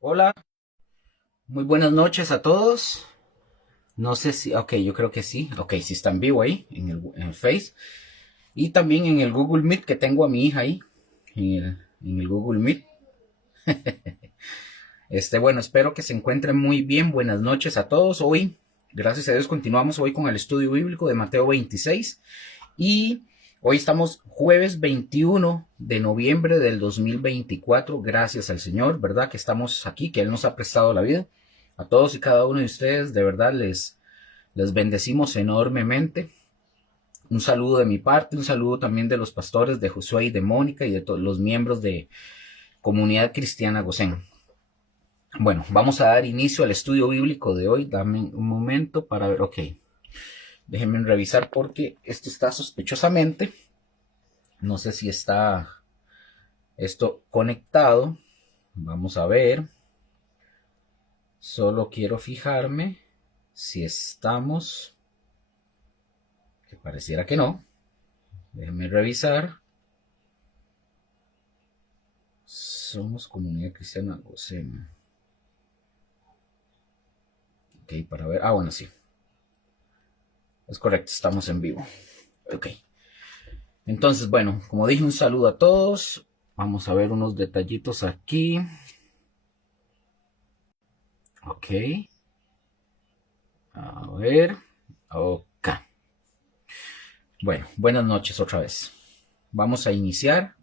Hola, muy buenas noches a todos. No sé si, ok, yo creo que sí. Ok, sí está en vivo ahí, en el Face. Y también en el Google Meet que tengo a mi hija ahí, en el Google Meet. Bueno, espero que se encuentren muy bien. Buenas noches a todos. Hoy, gracias a Dios, continuamos hoy con el estudio bíblico de Mateo 26. Y hoy estamos jueves 21 de noviembre del 2024. Gracias al Señor, ¿verdad? Que estamos aquí, que Él nos ha prestado la vida. A todos y cada uno de ustedes, de verdad, les bendecimos enormemente. Un saludo de mi parte, un saludo también de los pastores de Josué y de Mónica y de todos los miembros de Comunidad Cristiana Gosén. Bueno, vamos a dar inicio al estudio bíblico de hoy. Dame un momento para ver, ok. Déjenme revisar porque esto está sospechosamente. No sé si está esto conectado. Vamos a ver. Solo quiero fijarme si estamos. Que pareciera que no. Déjenme revisar. Somos Comunidad Cristiana Gosén. Ok, para ver. Ah, bueno, sí. Es correcto, estamos en vivo. Ok. Entonces, bueno, como dije, un saludo a todos. Vamos a ver unos detallitos aquí. Ok. A ver. Ok. Bueno, buenas noches otra vez. Vamos a iniciar.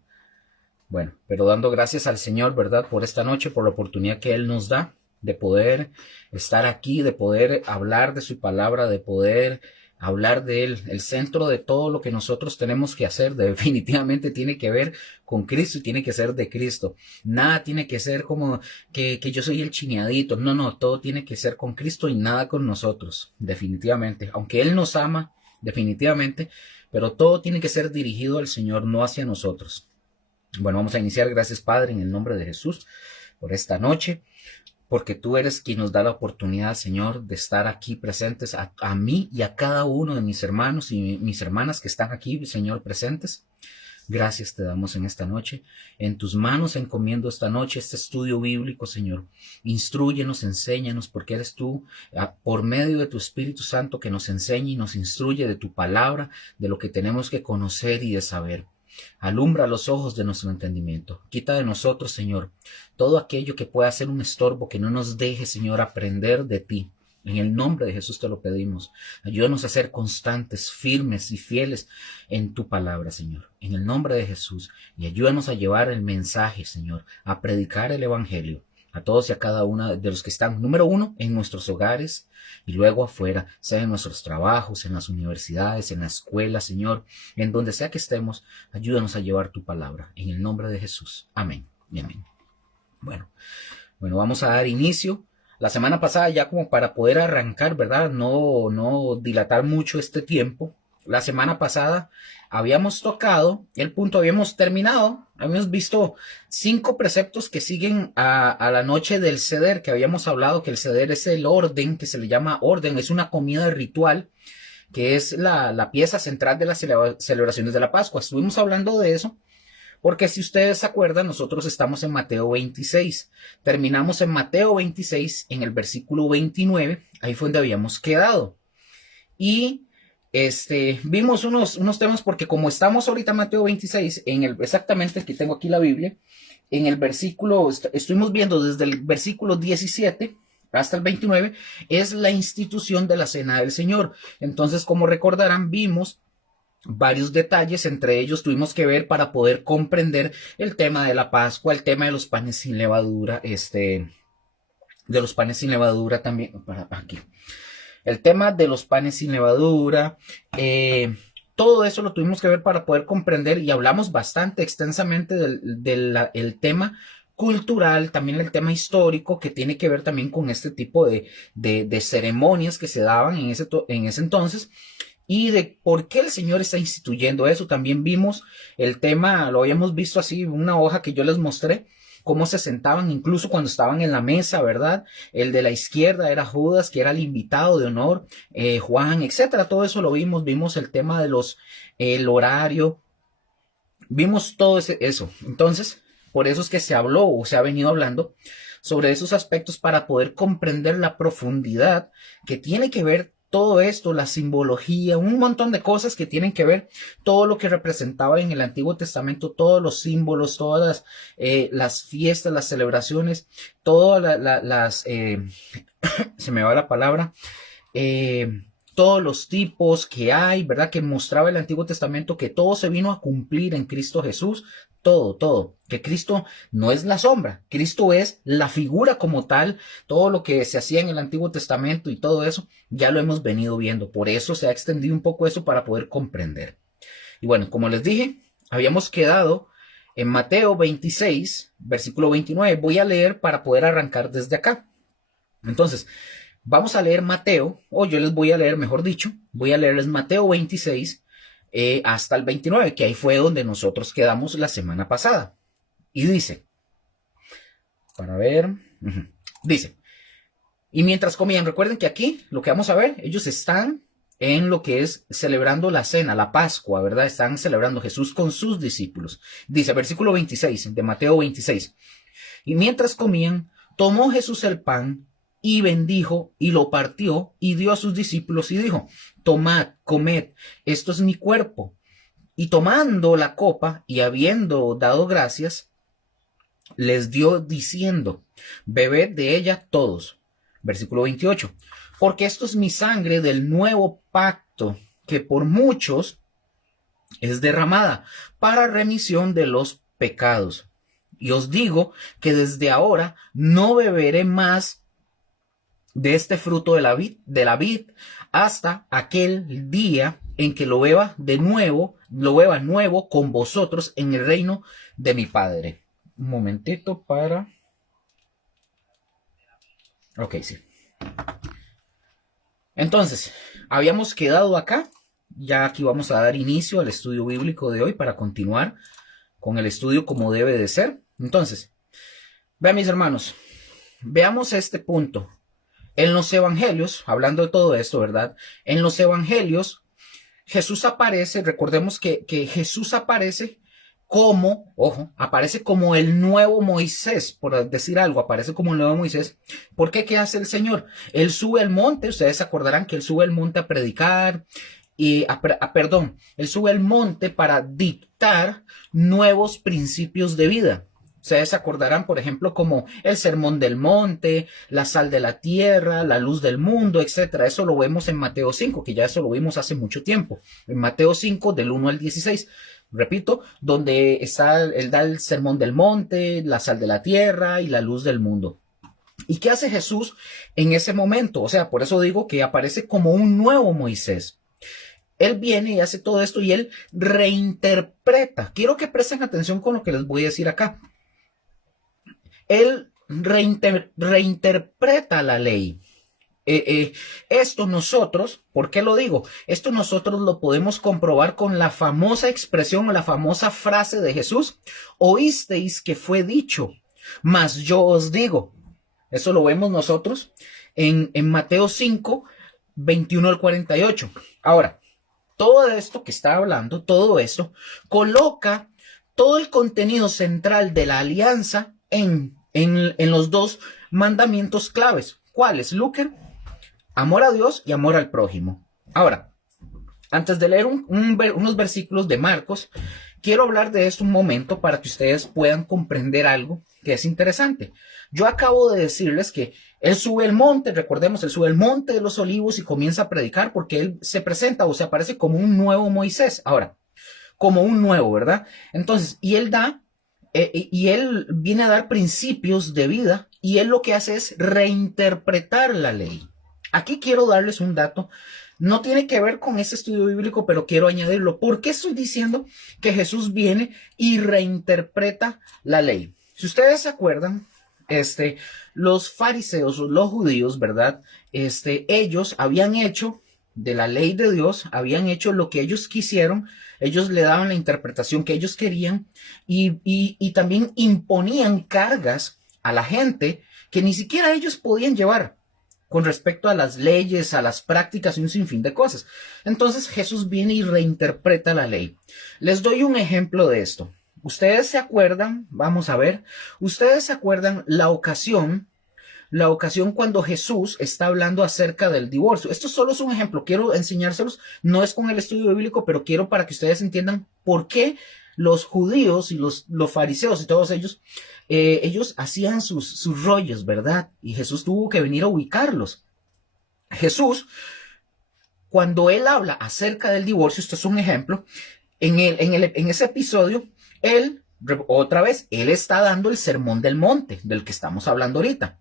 Bueno, pero dando gracias al Señor, ¿verdad? Por esta noche, por la oportunidad que Él nos da de poder estar aquí, de poder hablar de su palabra, de poder hablar de Él. El centro de todo lo que nosotros tenemos que hacer definitivamente tiene que ver con Cristo y tiene que ser de Cristo. Nada tiene que ser como que yo soy el chineadito. No, no, todo tiene que ser con Cristo y nada con nosotros, definitivamente. Aunque Él nos ama, definitivamente, pero todo tiene que ser dirigido al Señor, no hacia nosotros. Bueno, vamos a iniciar. Gracias, Padre, en el nombre de Jesús, por esta noche, porque tú eres quien nos da la oportunidad, Señor, de estar aquí presentes a mí y a cada uno de mis hermanos y mis hermanas que están aquí, Señor, presentes. Gracias te damos en esta noche. En tus manos encomiendo esta noche este estudio bíblico, Señor. Instrúyenos, enséñanos, porque eres tú, por medio de tu Espíritu Santo, que nos enseña y nos instruye de tu palabra, de lo que tenemos que conocer y de saber. Alumbra los ojos de nuestro entendimiento. Quita de nosotros, Señor, todo aquello que pueda ser un estorbo, que no nos deje, Señor, aprender de ti. En el nombre de Jesús te lo pedimos. Ayúdanos a ser constantes, firmes y fieles en tu palabra, Señor. En el nombre de Jesús. Y ayúdanos a llevar el mensaje, Señor, a predicar el Evangelio a todos y a cada uno de los que están, número uno, en nuestros hogares y luego afuera, sea en nuestros trabajos, en las universidades, en la escuela, Señor, en donde sea que estemos, ayúdanos a llevar tu palabra. En el nombre de Jesús. Amén y amén. Bueno, vamos a dar inicio. La semana pasada, ya como para poder arrancar, ¿verdad? No dilatar mucho este tiempo. La semana pasada habíamos tocado el punto, habíamos terminado, habíamos visto 5 preceptos que siguen a la noche del Seder, que habíamos hablado que el Seder es el orden, que se le llama orden, es una comida ritual, que es la pieza central de las celebraciones de la Pascua. Estuvimos hablando de eso. Porque si ustedes se acuerdan, nosotros estamos en Mateo 26. Terminamos en Mateo 26, en el versículo 29. Ahí fue donde habíamos quedado. Y vimos unos temas porque como estamos ahorita en Mateo 26, exactamente aquí tengo aquí la Biblia, en el versículo, estuvimos viendo desde el versículo 17 hasta el 29, es la institución de la Cena del Señor. Entonces, como recordarán, vimos varios detalles, entre ellos tuvimos que ver para poder comprender el tema de la Pascua, el tema de los panes sin levadura, de los panes sin levadura también, para aquí, el tema de los panes sin levadura, todo eso lo tuvimos que ver para poder comprender y hablamos bastante extensamente del tema cultural, también el tema histórico que tiene que ver también con este tipo de ceremonias que se daban en ese entonces y de por qué el Señor está instituyendo eso. También vimos el tema, lo habíamos visto así, una hoja que yo les mostré, cómo se sentaban incluso cuando estaban en la mesa, ¿verdad? El de la izquierda era Judas, que era el invitado de honor, Juan, etcétera. Todo eso lo vimos el tema de el horario, vimos todo eso. Entonces, por eso es que se habló o se ha venido hablando sobre esos aspectos para poder comprender la profundidad que tiene que ver todo esto, la simbología, un montón de cosas que tienen que ver, todo lo que representaba en el Antiguo Testamento, todos los símbolos, todas las fiestas, las celebraciones, todas se me va la palabra, todos los tipos que hay, ¿verdad? Que mostraba el Antiguo Testamento, que todo se vino a cumplir en Cristo Jesús, todo, que Cristo no es la sombra, Cristo es la figura como tal, todo lo que se hacía en el Antiguo Testamento y todo eso, ya lo hemos venido viendo, por eso se ha extendido un poco eso para poder comprender. Y bueno, como les dije, habíamos quedado en Mateo 26, versículo 29, voy a leer para poder arrancar desde acá. Entonces, vamos a leer Mateo, o yo les voy a leer, mejor dicho, voy a leerles Mateo 26 hasta el 29, que ahí fue donde nosotros quedamos la semana pasada. Y dice, para ver, dice, y mientras comían, recuerden que aquí lo que vamos a ver, ellos están en lo que es celebrando la cena, la Pascua, ¿verdad? Están celebrando Jesús con sus discípulos. Dice, versículo 26 de Mateo 26, y mientras comían, tomó Jesús el pan, y bendijo, y lo partió, y dio a sus discípulos, y dijo, tomad, comed, esto es mi cuerpo. Y tomando la copa, y habiendo dado gracias, les dio diciendo, bebed de ella todos. Versículo 28, porque esto es mi sangre del nuevo pacto, que por muchos es derramada, para remisión de los pecados. Y os digo que desde ahora no beberé más de este fruto de la vid hasta aquel día en que lo beba nuevo con vosotros en el reino de mi Padre. Un momentito para... Ok, sí. Entonces, habíamos quedado acá. Ya aquí vamos a dar inicio al estudio bíblico de hoy para continuar con el estudio como debe de ser. Entonces, vean mis hermanos, veamos este punto. En los evangelios, hablando de todo esto, ¿verdad? En los evangelios, Jesús aparece, recordemos que Jesús aparece como, ojo, aparece como el nuevo Moisés, por decir algo, aparece como el nuevo Moisés. ¿Por qué? ¿Qué hace el Señor? Él sube al monte, ustedes se acordarán que él sube al monte a predicar, él sube al monte para dictar nuevos principios de vida. Ustedes se acordarán, por ejemplo, como el sermón del monte, la sal de la tierra, la luz del mundo, etcétera. Eso lo vemos en Mateo 5, que ya eso lo vimos hace mucho tiempo. En Mateo 5, del 1 al 16. Repito, donde él da el sermón del monte, la sal de la tierra y la luz del mundo. ¿Y qué hace Jesús en ese momento? O sea, por eso digo que aparece como un nuevo Moisés. Él viene y hace todo esto y él reinterpreta. Quiero que presten atención con lo que les voy a decir acá. Él reinterpreta la ley. Esto nosotros, ¿por qué lo digo? Esto nosotros lo podemos comprobar con la famosa expresión o la famosa frase de Jesús. Oísteis que fue dicho, mas yo os digo. Eso lo vemos nosotros en Mateo 5, 21 al 48. Ahora, todo esto que está hablando, todo esto, coloca todo el contenido central de la alianza en los dos mandamientos claves. ¿Cuáles, Luker? Amor a Dios y amor al prójimo. Ahora, antes de leer unos versículos de Marcos, quiero hablar de esto un momento para que ustedes puedan comprender algo que es interesante. Yo acabo de decirles que él sube el monte, recordemos, él sube el monte de los olivos y comienza a predicar porque él se presenta o se aparece como un nuevo Moisés. Ahora, como un nuevo, ¿verdad? Entonces, y él viene a dar principios de vida y él lo que hace es reinterpretar la ley. Aquí quiero darles un dato, no tiene que ver con este estudio bíblico, pero quiero añadirlo. ¿Por qué estoy diciendo que Jesús viene y reinterpreta la ley? Si ustedes se acuerdan, los fariseos, los judíos, ¿verdad? Ellos habían hecho de la ley de Dios, habían hecho lo que ellos quisieron, ellos le daban la interpretación que ellos querían y también imponían cargas a la gente que ni siquiera ellos podían llevar con respecto a las leyes, a las prácticas y un sinfín de cosas. Entonces Jesús viene y reinterpreta la ley. Les doy un ejemplo de esto. ustedes se acuerdan, vamos a ver, ustedes se acuerdan la ocasión cuando Jesús está hablando acerca del divorcio. Esto solo es un ejemplo, quiero enseñárselos, no es con el estudio bíblico, pero quiero para que ustedes entiendan por qué los judíos y los fariseos y todos ellos, ellos hacían sus rollos, ¿verdad? Y Jesús tuvo que venir a ubicarlos. Jesús, cuando él habla acerca del divorcio, esto es un ejemplo, en ese episodio, él, otra vez, él está dando el sermón del monte, del que estamos hablando ahorita.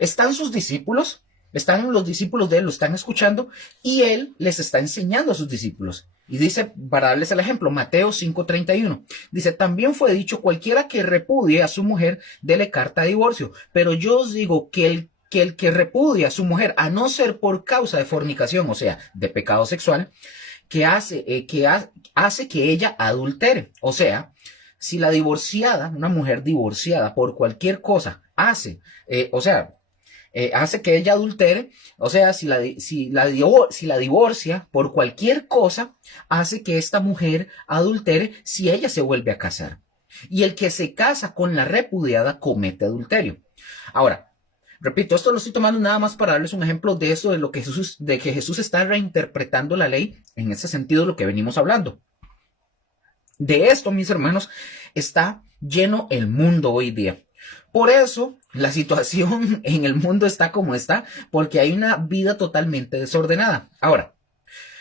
Están sus discípulos, están los discípulos de él, lo están escuchando, y él les está enseñando a sus discípulos. Y dice, para darles el ejemplo, Mateo 5:31, dice, también fue dicho, cualquiera que repudie a su mujer, dele carta de divorcio. Pero yo os digo que el que repudia a su mujer, a no ser por causa de fornicación, o sea, de pecado sexual, que hace que ella adultere. O sea, si la divorciada, una mujer divorciada por cualquier cosa, hace que ella adultere, o sea, si la divorcia por cualquier cosa, hace que esta mujer adultere si ella se vuelve a casar. Y el que se casa con la repudiada comete adulterio. Ahora, repito, esto lo estoy tomando nada más para darles un ejemplo de eso, de que Jesús está reinterpretando la ley en ese sentido de lo que venimos hablando. De esto, mis hermanos, está lleno el mundo hoy día. Por eso la situación en el mundo está como está, porque hay una vida totalmente desordenada. Ahora,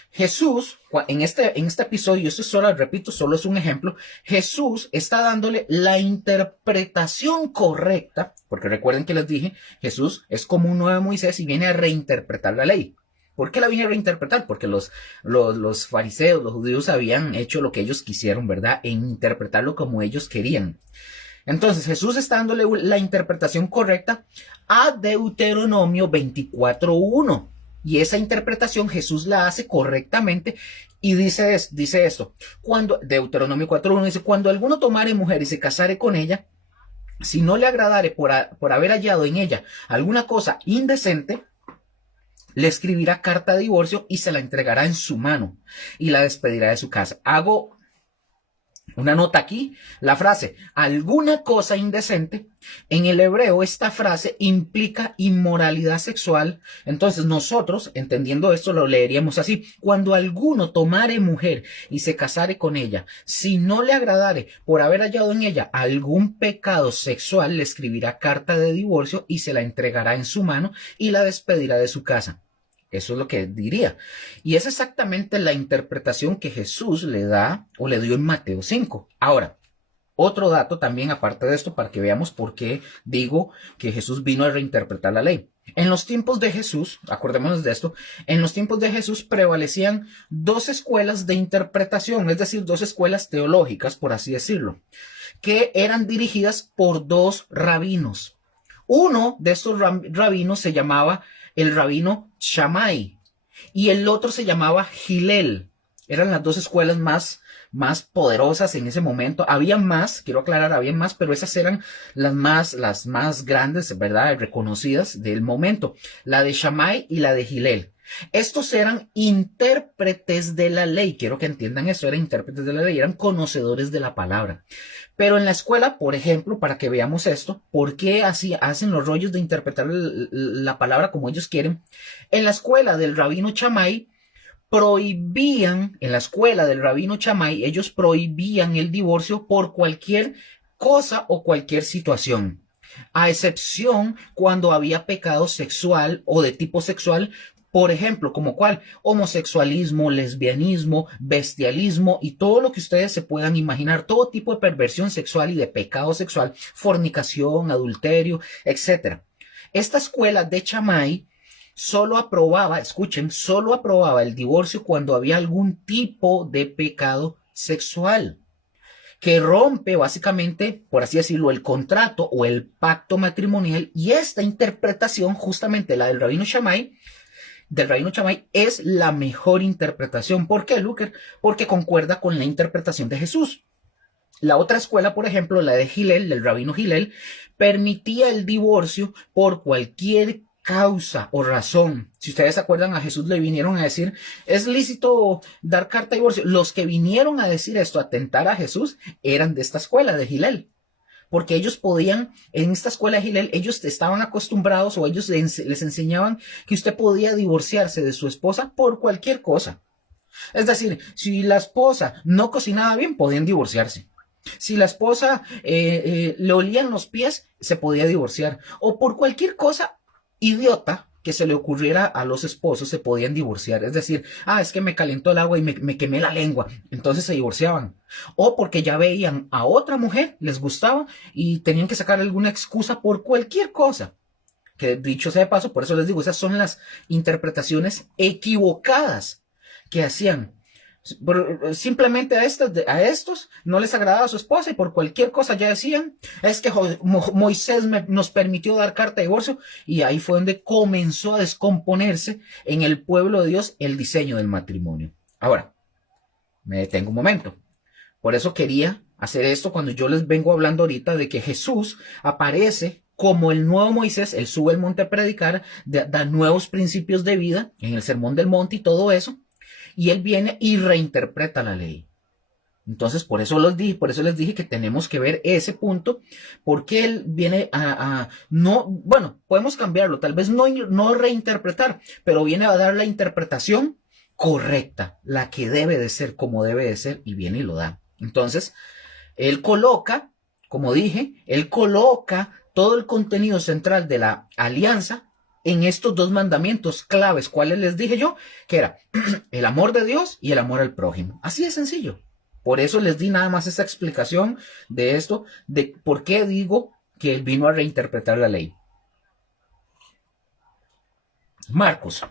Jesús, en este episodio, esto solo, repito, solo es un ejemplo, Jesús está dándole la interpretación correcta, porque recuerden que les dije, Jesús es como un nuevo Moisés y viene a reinterpretar la ley. ¿Por qué la viene a reinterpretar? Porque los fariseos, los judíos habían hecho lo que ellos quisieron, ¿verdad? En interpretarlo como ellos querían. Entonces Jesús está dándole la interpretación correcta a Deuteronomio 24:1. Y esa interpretación Jesús la hace correctamente y dice esto. Deuteronomio 4:1 dice, cuando alguno tomare mujer y se casare con ella, si no le agradare por haber hallado en ella alguna cosa indecente, le escribirá carta de divorcio y se la entregará en su mano y la despedirá de su casa. Hago una nota aquí, la frase alguna cosa indecente, en el hebreo esta frase implica inmoralidad sexual. Entonces nosotros, entendiendo esto, lo leeríamos así: cuando alguno tomare mujer y se casare con ella, si no le agradare por haber hallado en ella algún pecado sexual, le escribirá carta de divorcio y se la entregará en su mano y la despedirá de su casa. Eso es lo que diría. Y es exactamente la interpretación que Jesús le da o le dio en Mateo 5. Ahora, otro dato también aparte de esto para que veamos por qué digo que Jesús vino a reinterpretar la ley. En los tiempos de Jesús, acordémonos de esto, en los tiempos de Jesús prevalecían dos escuelas de interpretación, es decir, dos escuelas teológicas, por así decirlo, que eran dirigidas por dos rabinos. Uno de estos rabinos se llamaba el rabino Shammai y el otro se llamaba Hillel. Eran las dos escuelas más poderosas en ese momento. Había más, quiero aclarar, había más, pero esas eran las más grandes, ¿verdad? Reconocidas del momento. La de Shammai y la de Hillel. Estos eran intérpretes de la ley. Quiero que entiendan esto, eran intérpretes de la ley, eran conocedores de la palabra. Pero en la escuela, por ejemplo, para que veamos esto, ¿por qué hacen los rollos de interpretar la palabra como ellos quieren? En la escuela del rabino Shammai, ellos prohibían el divorcio por cualquier cosa o cualquier situación, a excepción cuando había pecado sexual o de tipo sexual. Por ejemplo, ¿como cuál? Homosexualismo, lesbianismo, bestialismo y todo lo que ustedes se puedan imaginar, todo tipo de perversión sexual y de pecado sexual, fornicación, adulterio, etc. Esta escuela de Shammai solo aprobaba el divorcio cuando había algún tipo de pecado sexual que rompe básicamente, por así decirlo, el contrato o el pacto matrimonial. Y esta interpretación, justamente la del rabino Shammai, es la mejor interpretación. ¿Por qué, Luker? Porque concuerda con la interpretación de Jesús. La otra escuela, por ejemplo, la de Hillel, del rabino Hillel, permitía el divorcio por cualquier causa o razón. Si ustedes se acuerdan, a Jesús le vinieron a decir, ¿es lícito dar carta de divorcio? Los que vinieron a decir esto, a tentar a Jesús, eran de esta escuela de Gilel. Porque ellos podían, en esta escuela de Gilel, ellos estaban acostumbrados o ellos les enseñaban que usted podía divorciarse de su esposa por cualquier cosa. Es decir, si la esposa no cocinaba bien, podían divorciarse. Si la esposa le olían los pies, se podía divorciar. O por cualquier cosa idiota que se le ocurriera a los esposos, se podían divorciar. Es decir, es que me calentó el agua y me quemé la lengua. Entonces se divorciaban. O porque ya veían a otra mujer, les gustaba y tenían que sacar alguna excusa por cualquier cosa. Que dicho sea de paso, por eso les digo, esas son las interpretaciones equivocadas que hacían. Simplemente a estos no les agradaba a su esposa y por cualquier cosa ya decían, es que Moisés nos permitió dar carta de divorcio, y ahí fue donde comenzó a descomponerse en el pueblo de Dios el diseño del matrimonio. Ahora, me detengo un momento. Por eso quería hacer esto cuando yo les vengo hablando ahorita de que Jesús aparece como el nuevo Moisés. Él sube al monte a predicar, da nuevos principios de vida en el Sermón del Monte y todo eso. Y él viene y reinterpreta la ley. Entonces, por eso les dije que tenemos que ver ese punto, porque él viene podemos cambiarlo, tal vez no reinterpretar, pero viene a dar la interpretación correcta, la que debe de ser, como debe de ser, y viene y lo da. Entonces, él coloca, como dije, todo el contenido central de la alianza en estos dos mandamientos claves. ¿Cuáles les dije yo? Que era el amor de Dios y el amor al prójimo. Así de sencillo. Por eso les di nada más esta explicación de esto, de por qué digo que él vino a reinterpretar la ley. Marcos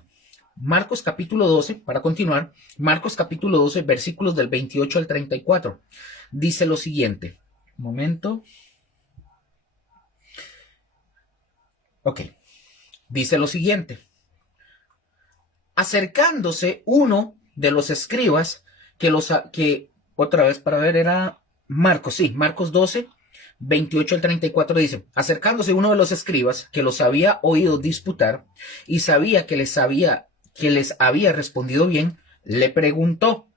capítulo 12, para continuar, Marcos capítulo 12, versículos del 28 al 34. Dice lo siguiente. Un momento. Ok. Dice lo siguiente: acercándose uno de los escribas otra vez para ver, era Marcos 12, 28 al 34 dice: acercándose uno de los escribas que los había oído disputar y sabía que les había respondido bien, le preguntó: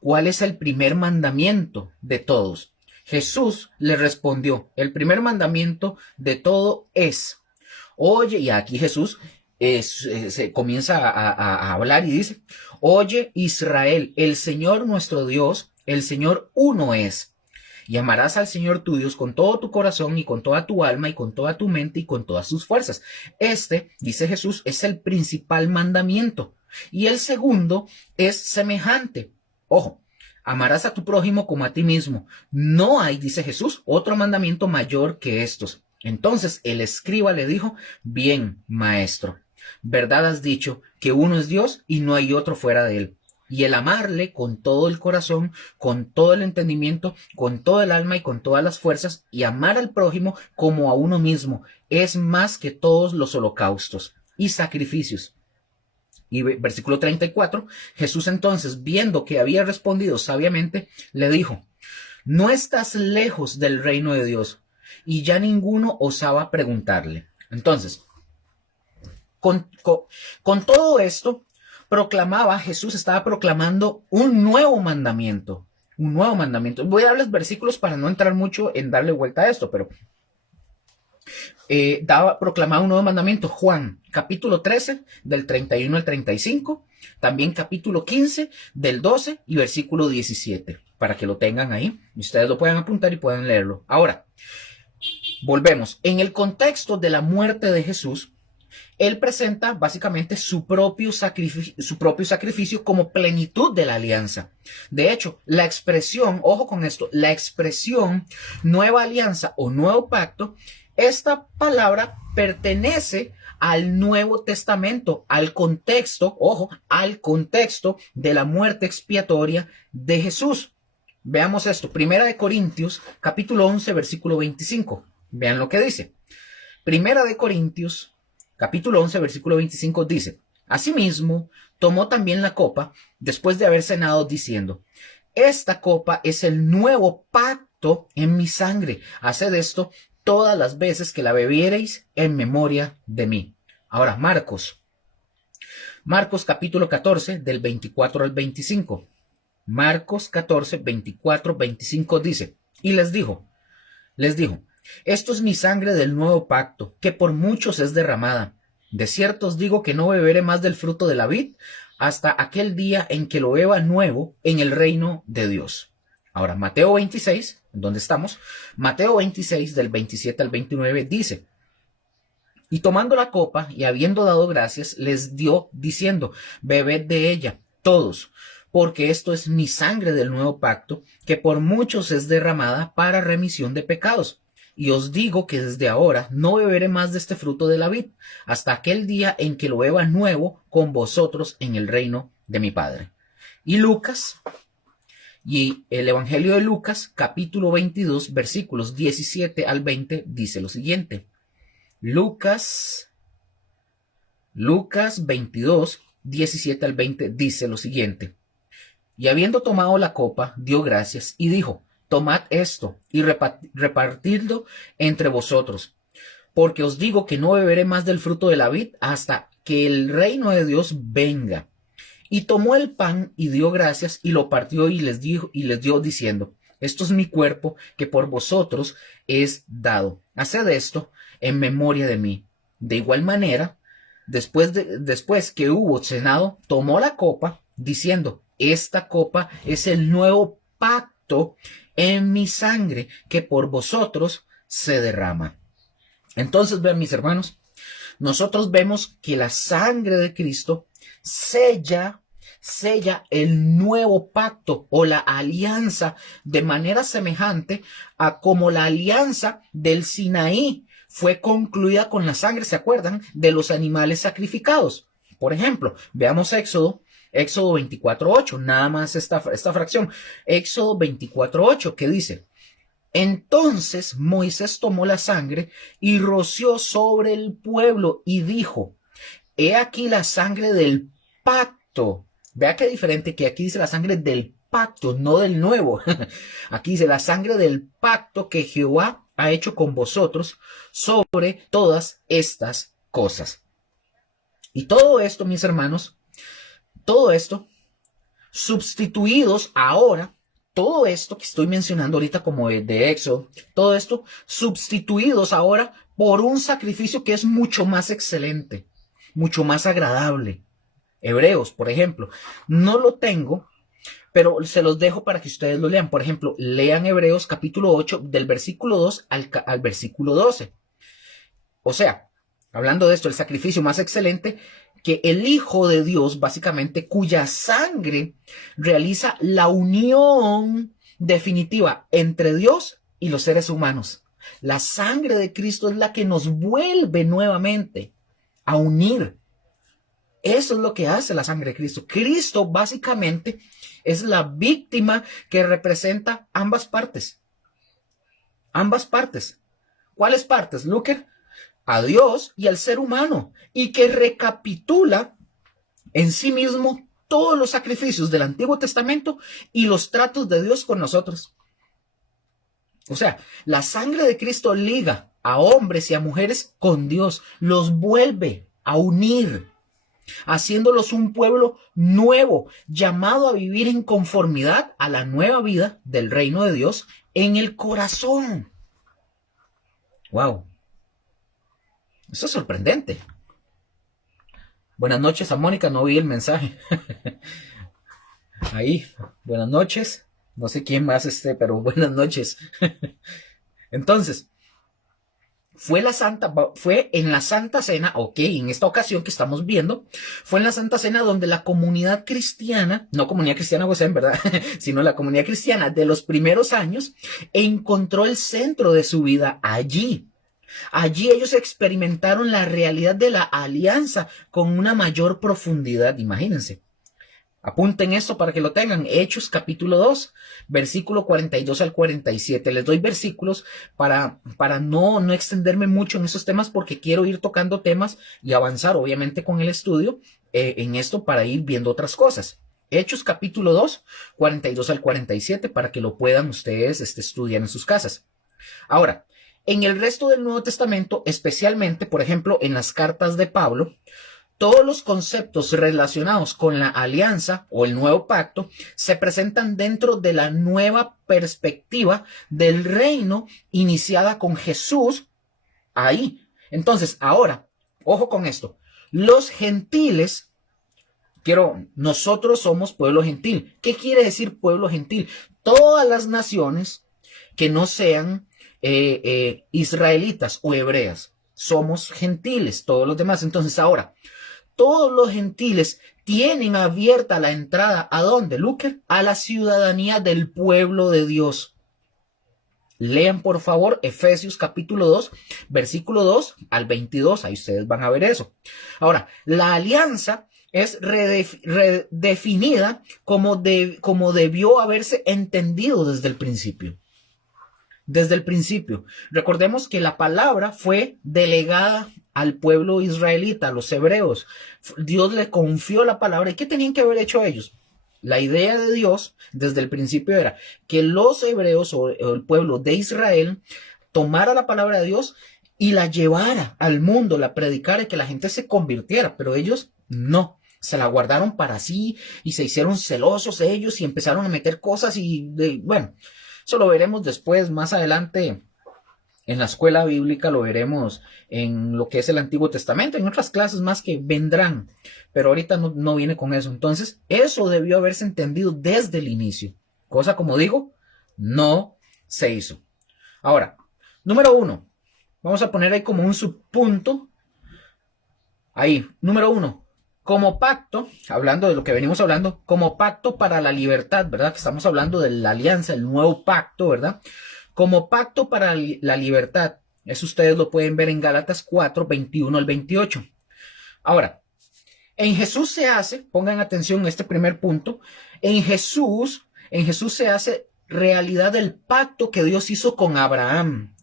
¿cuál es el primer mandamiento de todos? Jesús le respondió: el primer mandamiento de todo es: oye, y aquí Jesús se comienza a hablar y dice: oye, Israel, el Señor nuestro Dios, el Señor uno es. Y amarás al Señor tu Dios con todo tu corazón y con toda tu alma y con toda tu mente y con todas tus fuerzas. Este, dice Jesús, es el principal mandamiento. Y el segundo es semejante. Ojo, amarás a tu prójimo como a ti mismo. No hay, dice Jesús, otro mandamiento mayor que estos. Entonces el escriba le dijo: bien, maestro, verdad has dicho, que uno es Dios y no hay otro fuera de él. Y el amarle con todo el corazón, con todo el entendimiento, con todo el alma y con todas las fuerzas, y amar al prójimo como a uno mismo, es más que todos los holocaustos y sacrificios. Y versículo 34, Jesús entonces, viendo que había respondido sabiamente, le dijo: no estás lejos del reino de Dios. Y ya ninguno osaba preguntarle. Entonces, con todo esto, Jesús estaba proclamando un nuevo mandamiento. Un nuevo mandamiento. Voy a darles versículos para no entrar mucho en darle vuelta a esto, pero proclamaba un nuevo mandamiento. Juan, capítulo 13, del 31 al 35. También capítulo 15, del 12 y versículo 17. Para que lo tengan ahí. Ustedes lo puedan apuntar y puedan leerlo. Ahora, volvemos. En el contexto de la muerte de Jesús, él presenta básicamente su propio sacrificio como plenitud de la alianza. De hecho, la expresión, ojo con esto, la expresión nueva alianza o nuevo pacto, esta palabra pertenece al Nuevo Testamento, al contexto, ojo, al contexto de la muerte expiatoria de Jesús. Veamos esto, Primera de Corintios, capítulo 11, versículo 25. Vean lo que dice. Primera de Corintios, capítulo 11, versículo 25 dice: asimismo, tomó también la copa después de haber cenado, diciendo: esta copa es el nuevo pacto en mi sangre. Haced esto todas las veces que la bebiereis en memoria de mí. Ahora, Marcos capítulo 14, del 24 al 25. Marcos 14, 24, 25 dice, y les dijo, esto es mi sangre del nuevo pacto, que por muchos es derramada. De cierto os digo que no beberé más del fruto de la vid hasta aquel día en que lo beba nuevo en el reino de Dios. Ahora, Mateo 26, ¿dónde estamos? Mateo 26, del 27 al 29, dice, y tomando la copa y habiendo dado gracias, les dio diciendo, bebed de ella, todos, porque esto es mi sangre del nuevo pacto, que por muchos es derramada para remisión de pecados. Y os digo que desde ahora no beberé más de este fruto de la vid, hasta aquel día en que lo beba nuevo con vosotros en el reino de mi Padre. Y el Evangelio de Lucas, capítulo 22, versículos 17 al 20, dice lo siguiente. Lucas 22, 17 al 20 dice lo siguiente. Y habiendo tomado la copa, dio gracias y dijo, tomad esto y repartidlo entre vosotros, porque os digo que no beberé más del fruto de la vid hasta que el reino de Dios venga. Y tomó el pan y dio gracias y lo partió y les dio diciendo, esto es mi cuerpo que por vosotros es dado. Haced esto en memoria de mí. De igual manera, después que hubo cenado, tomó la copa, diciendo, esta copa es el nuevo pacto en mi sangre que por vosotros se derrama. Entonces, vean mis hermanos, nosotros vemos que la sangre de Cristo sella el nuevo pacto o la alianza de manera semejante a como la alianza del Sinaí fue concluida con la sangre, ¿se acuerdan? De los animales sacrificados. Por ejemplo, veamos Éxodo 24:8, nada más esta fracción. Éxodo 24:8, que dice, entonces Moisés tomó la sangre y roció sobre el pueblo y dijo, he aquí la sangre del pacto. Vea qué diferente que aquí dice la sangre del pacto, no del nuevo. Aquí dice la sangre del pacto que Jehová ha hecho con vosotros sobre todas estas cosas. Y todo esto, mis hermanos, todo esto, sustituidos ahora, todo esto que estoy mencionando ahorita como de Éxodo, todo esto sustituidos ahora por un sacrificio que es mucho más excelente, mucho más agradable. Hebreos, por ejemplo, no lo tengo, pero se los dejo para que ustedes lo lean. Por ejemplo, lean Hebreos capítulo 8 del versículo 2 al versículo 12. O sea, hablando de esto, el sacrificio más excelente que el Hijo de Dios, básicamente, cuya sangre realiza la unión definitiva entre Dios y los seres humanos. La sangre de Cristo es la que nos vuelve nuevamente a unir. Eso es lo que hace la sangre de Cristo. Cristo básicamente es la víctima que representa ambas partes. Ambas partes. ¿Cuáles partes, Luker? A Dios y al ser humano. Y que recapitula en sí mismo todos los sacrificios del Antiguo Testamento y los tratos de Dios con nosotros. O sea, la sangre de Cristo liga a hombres y a mujeres con Dios. Los vuelve a unir, haciéndolos un pueblo nuevo, llamado a vivir en conformidad a la nueva vida del reino de Dios en el corazón. ¡Wow! Eso es sorprendente. Buenas noches a Mónica, no vi el mensaje. Ahí, buenas noches. No sé quién más pero buenas noches. Entonces, fue en la Santa Cena, ok, en esta ocasión que estamos viendo, fue en la Santa Cena donde la comunidad cristiana, no comunidad cristiana en verdad, sino la comunidad cristiana de los primeros años, encontró el centro de su vida allí. Allí ellos experimentaron la realidad de la alianza con una mayor profundidad, imagínense. Apunten esto para que lo tengan. Hechos capítulo 2, versículo 42 al 47. Les doy versículos para no extenderme mucho en esos temas porque quiero ir tocando temas y avanzar obviamente con el estudio en esto para ir viendo otras cosas. Hechos capítulo 2, 42 al 47 para que lo puedan ustedes estudiar en sus casas. Ahora, En el resto del Nuevo Testamento, especialmente, por ejemplo, en las cartas de Pablo, todos los conceptos relacionados con la alianza o el nuevo pacto se presentan dentro de la nueva perspectiva del reino iniciada con Jesús ahí. Entonces, ahora, ojo con esto. Los gentiles, nosotros somos pueblo gentil. ¿Qué quiere decir pueblo gentil? Todas las naciones que no sean israelitas o hebreas. Somos gentiles, todos los demás. Entonces, ahora, todos los gentiles tienen abierta la entrada, ¿a dónde, Luker? A la ciudadanía del pueblo de Dios. Lean, por favor, Efesios capítulo 2, versículo 2 al 22. Ahí ustedes van a ver eso. Ahora, la alianza es redefinida como debió haberse entendido desde el principio. Desde el principio. Recordemos que la palabra fue delegada al pueblo israelita, a los hebreos. Dios le confió la palabra. ¿Y qué tenían que haber hecho ellos? La idea de Dios desde el principio era que los hebreos o el pueblo de Israel tomara la palabra de Dios y la llevara al mundo, la predicara y que la gente se convirtiera. Pero ellos no. Se la guardaron para sí y se hicieron celosos ellos y empezaron a meter cosas bueno. Eso lo veremos después, más adelante, en la escuela bíblica, lo veremos en lo que es el Antiguo Testamento, en otras clases más que vendrán, pero ahorita no viene con eso. Entonces, eso debió haberse entendido desde el inicio. Cosa, como digo, no se hizo. Ahora, número 1, vamos a poner ahí como un subpunto. Ahí, número 1. Como pacto, hablando de lo que venimos hablando, como pacto para la libertad, ¿verdad? Que estamos hablando de la alianza, el nuevo pacto, ¿verdad? Como pacto para la libertad. Eso ustedes lo pueden ver en Gálatas 4, 21 al 28. Ahora, en Jesús se hace, pongan atención a este primer punto, en Jesús se hace realidad el pacto que Dios hizo con Abraham.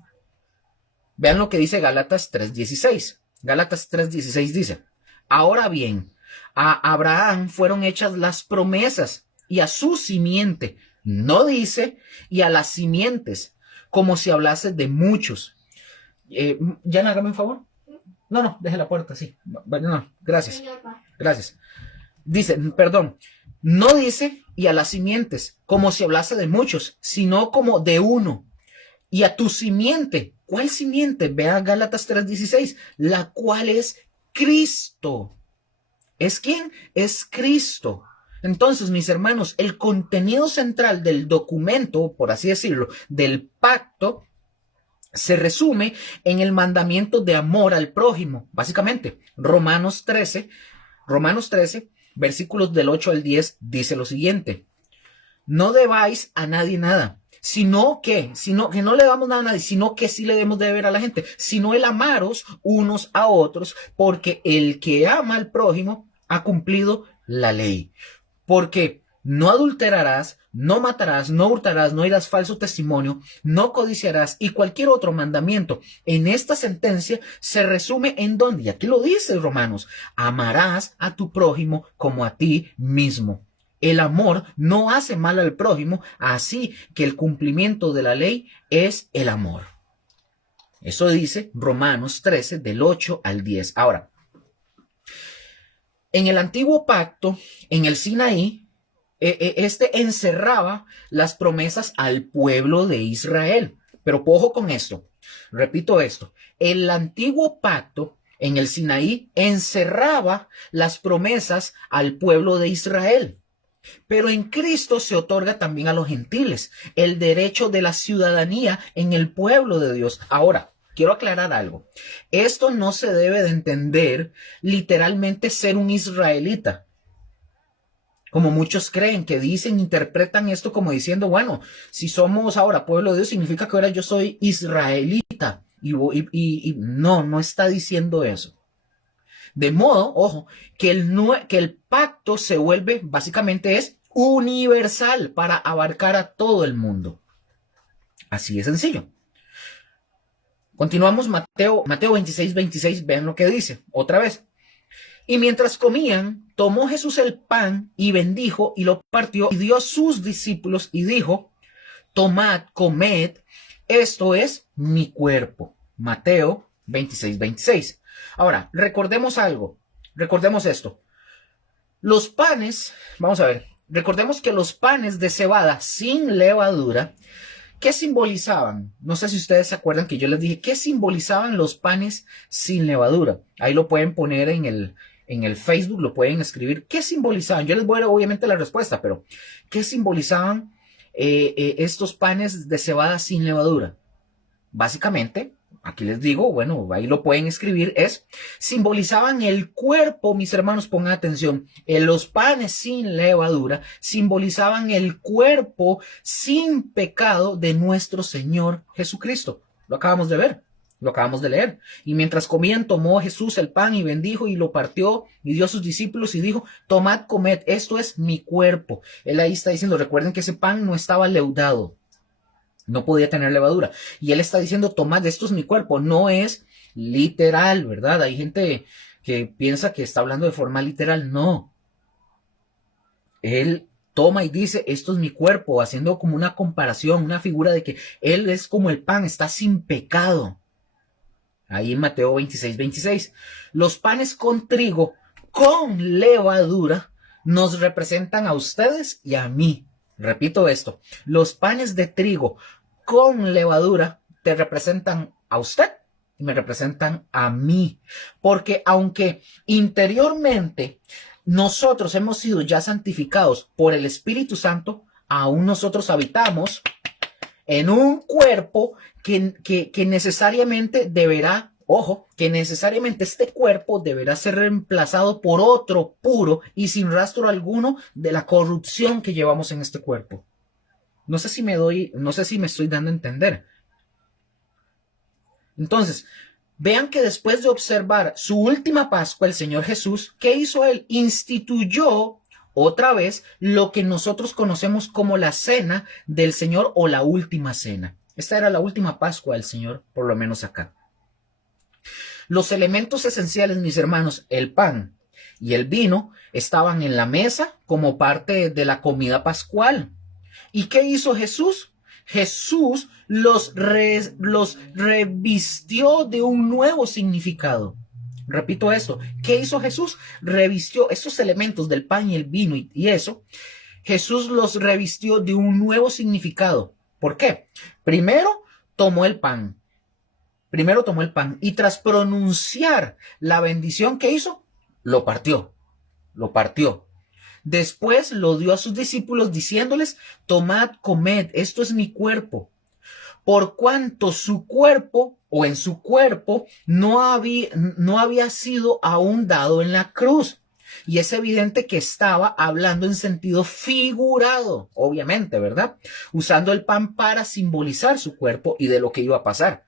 Vean lo que dice Gálatas 3:16. Gálatas 3:16 dice, ahora bien, a Abraham fueron hechas las promesas y a su simiente, no dice, y a las simientes, como si hablase de muchos. Jan, hágame un favor. No, deje la puerta, sí. No, gracias. Gracias. Dice, perdón, no dice y a las simientes, como si hablase de muchos, sino como de uno. Y a tu simiente. ¿Cuál simiente? Vea Gálatas 3:16, la cual es Cristo. ¿Es quién? Es Cristo. Entonces, mis hermanos, el contenido central del documento, por así decirlo, del pacto, se resume en el mandamiento de amor al prójimo. Básicamente, Romanos 13, versículos del 8 al 10, dice lo siguiente. No debáis a nadie nada, sino que no le damos nada a nadie, sino que sí le debemos de deber a la gente, sino el amaros unos a otros, porque el que ama al prójimo ha cumplido la ley. Porque no adulterarás, no matarás, no hurtarás, no irás falso testimonio, no codiciarás y cualquier otro mandamiento. En esta sentencia se resume en donde, y aquí lo dice Romanos, amarás a tu prójimo como a ti mismo. El amor no hace mal al prójimo, así que el cumplimiento de la ley es el amor. Eso dice Romanos 13, del 8 al 10. Ahora, en el antiguo pacto, en el Sinaí, este encerraba las promesas al pueblo de Israel. Pero ojo con esto, repito esto, el antiguo pacto en el Sinaí encerraba las promesas al pueblo de Israel. Pero en Cristo se otorga también a los gentiles el derecho de la ciudadanía en el pueblo de Dios. Ahora, quiero aclarar algo. Esto no se debe de entender literalmente ser un israelita. Como muchos creen, que dicen, interpretan esto como diciendo, bueno, si somos ahora pueblo de Dios, significa que ahora yo soy israelita. Y no está diciendo eso. De modo, ojo, que el pacto se vuelve, básicamente es universal para abarcar a todo el mundo. Así de sencillo. Continuamos Mateo 26:26, vean lo que dice, otra vez. Y mientras comían, tomó Jesús el pan y bendijo y lo partió y dio a sus discípulos y dijo, tomad, comed, Esto es mi cuerpo. Mateo 26, 26. Ahora, recordemos algo. Recordemos esto. Los panes, vamos a ver, recordemos que los panes de cebada sin levadura, ¿qué simbolizaban? No sé si ustedes se acuerdan que yo les dije, ¿qué simbolizaban los panes sin levadura? Ahí lo pueden poner en el Facebook, lo pueden escribir. ¿Qué simbolizaban? Yo les voy a dar obviamente la respuesta, pero ¿qué simbolizaban estos panes de cebada sin levadura? Básicamente, aquí les digo, bueno, ahí lo pueden escribir, simbolizaban el cuerpo, mis hermanos, pongan atención, los panes sin levadura simbolizaban el cuerpo sin pecado de nuestro Señor Jesucristo. Lo acabamos de ver, lo acabamos de leer. Y mientras comían, tomó Jesús el pan y bendijo y lo partió y dio a sus discípulos y dijo, tomad, comed, esto es mi cuerpo. Él ahí está diciendo, recuerden que ese pan no estaba leudado. No podía tener levadura. Y él está diciendo, tomad, esto es mi cuerpo. No es literal, ¿verdad? Hay gente que piensa que está hablando de forma literal. No. Él toma y dice, esto es mi cuerpo, haciendo como una comparación, una figura de que él es como el pan, está sin pecado. Ahí en Mateo 26, 26. Los panes con trigo, con levadura, nos representan a ustedes y a mí. Repito esto, los panes de trigo con levadura te representan a usted y me representan a mí. Porque aunque interiormente nosotros hemos sido ya santificados por el Espíritu Santo, aún nosotros habitamos en un cuerpo que necesariamente deberá, ojo, que necesariamente este cuerpo deberá ser reemplazado por otro puro y sin rastro alguno de la corrupción que llevamos en este cuerpo. No sé si me estoy dando a entender. Entonces, vean que después de observar su última Pascua, el Señor Jesús, ¿qué hizo él? Instituyó otra vez lo que nosotros conocemos como la cena del Señor o la última cena. Esta era la última Pascua del Señor, por lo menos acá. Los elementos esenciales, mis hermanos, el pan y el vino, estaban en la mesa como parte de la comida pascual. ¿Y qué hizo Jesús? Jesús los revistió de un nuevo significado. Repito esto, ¿qué hizo Jesús? Revistió esos elementos del pan y el vino y eso, Jesús los revistió de un nuevo significado. ¿Por qué? Primero tomó el pan y tras pronunciar la bendición que hizo, lo partió. Después lo dio a sus discípulos diciéndoles, tomad, comed, esto es mi cuerpo. Por cuanto su cuerpo o en su cuerpo no había sido aún dado en la cruz. Y es evidente que estaba hablando en sentido figurado, obviamente, ¿verdad? Usando el pan para simbolizar su cuerpo y de lo que iba a pasar.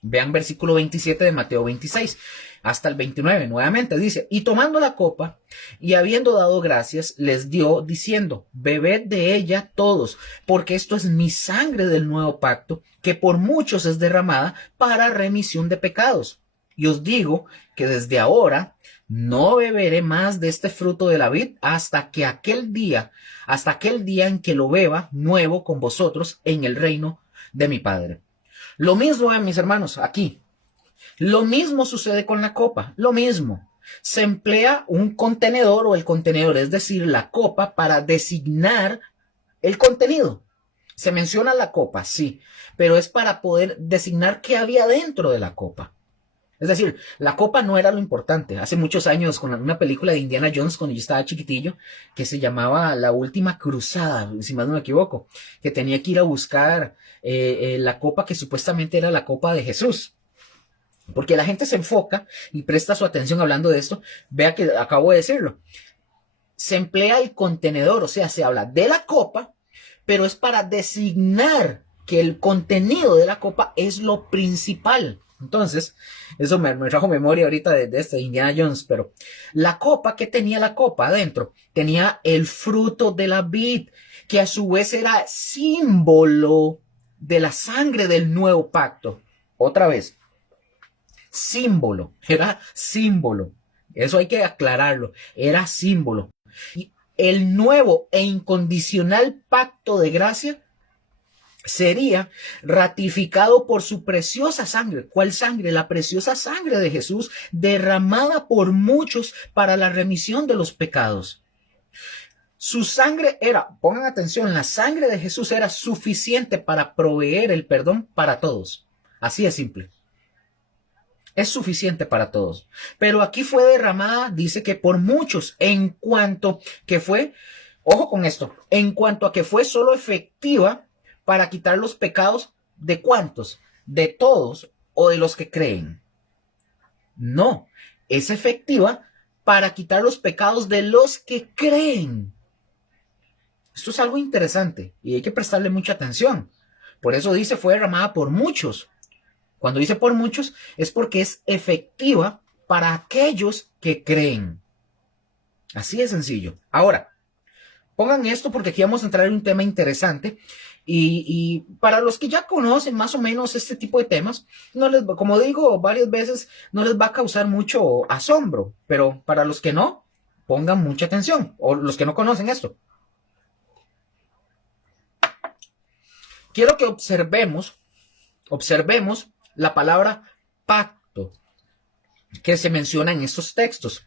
Vean versículo 27 de Mateo 26 hasta el 29. Nuevamente dice, y tomando la copa y habiendo dado gracias, les dio diciendo, bebed de ella todos, porque esto es mi sangre del nuevo pacto, que por muchos es derramada para remisión de pecados. Y os digo que desde ahora no beberé más de este fruto de la vid hasta aquel día en que lo beba nuevo con vosotros en el reino de mi Padre. Lo mismo, mis hermanos, aquí. Lo mismo sucede con la copa. Lo mismo. Se emplea un contenedor o el contenedor, es decir, la copa, para designar el contenido. Se menciona la copa, sí, pero es para poder designar qué había dentro de la copa. Es decir, la copa no era lo importante. Hace muchos años, con una película de Indiana Jones, cuando yo estaba chiquitillo, que se llamaba La Última Cruzada, si más no me equivoco, que tenía que ir a buscar la copa que supuestamente era la copa de Jesús. Porque la gente se enfoca y presta su atención hablando de esto. Vea que acabo de decirlo. Se emplea el contenedor, o sea, se habla de la copa, pero es para designar que el contenido de la copa es lo principal. Entonces, eso me trajo memoria ahorita de este Indiana Jones, pero la copa, ¿qué tenía la copa adentro? Tenía el fruto de la vid, que a su vez era símbolo de la sangre del nuevo pacto. Otra vez, símbolo, era símbolo. Eso hay que aclararlo, era símbolo. Y el nuevo e incondicional pacto de gracia sería ratificado por su preciosa sangre. ¿Cuál sangre? La preciosa sangre de Jesús, derramada por muchos para la remisión de los pecados. Su sangre era, pongan atención, la sangre de Jesús era suficiente para proveer el perdón para todos. Así de simple. Es suficiente para todos. Pero aquí fue derramada, dice que por muchos, en cuanto que fue, ojo con esto, en cuanto a que fue solo efectiva para quitar los pecados de cuántos, de todos o de los que creen. No, es efectiva para quitar los pecados de los que creen. Esto es algo interesante y hay que prestarle mucha atención. Por eso dice fue derramada por muchos. Cuando dice por muchos es porque es efectiva para aquellos que creen. Así de sencillo. Ahora, pongan esto porque aquí vamos a entrar en un tema interesante y para los que ya conocen más o menos este tipo de temas, no les, como digo varias veces, no les va a causar mucho asombro, pero para los que no, pongan mucha atención, o los que no conocen esto. Quiero que observemos la palabra pacto que se menciona en estos textos.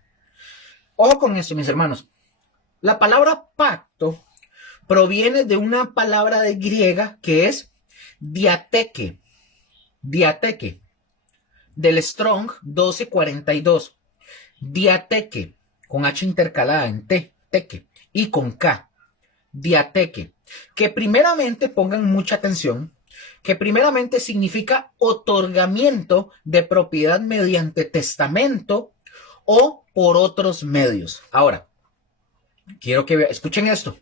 Ojo con esto, mis hermanos. La palabra pacto proviene de una palabra de griega que es diateque. Diateque. Del Strong 1242. Diateque. Con H intercalada en T. Teque. Y con K. Diateque. Que primeramente, pongan mucha atención, que primeramente significa otorgamiento de propiedad mediante testamento o por otros medios. Ahora, quiero que escuchen esto.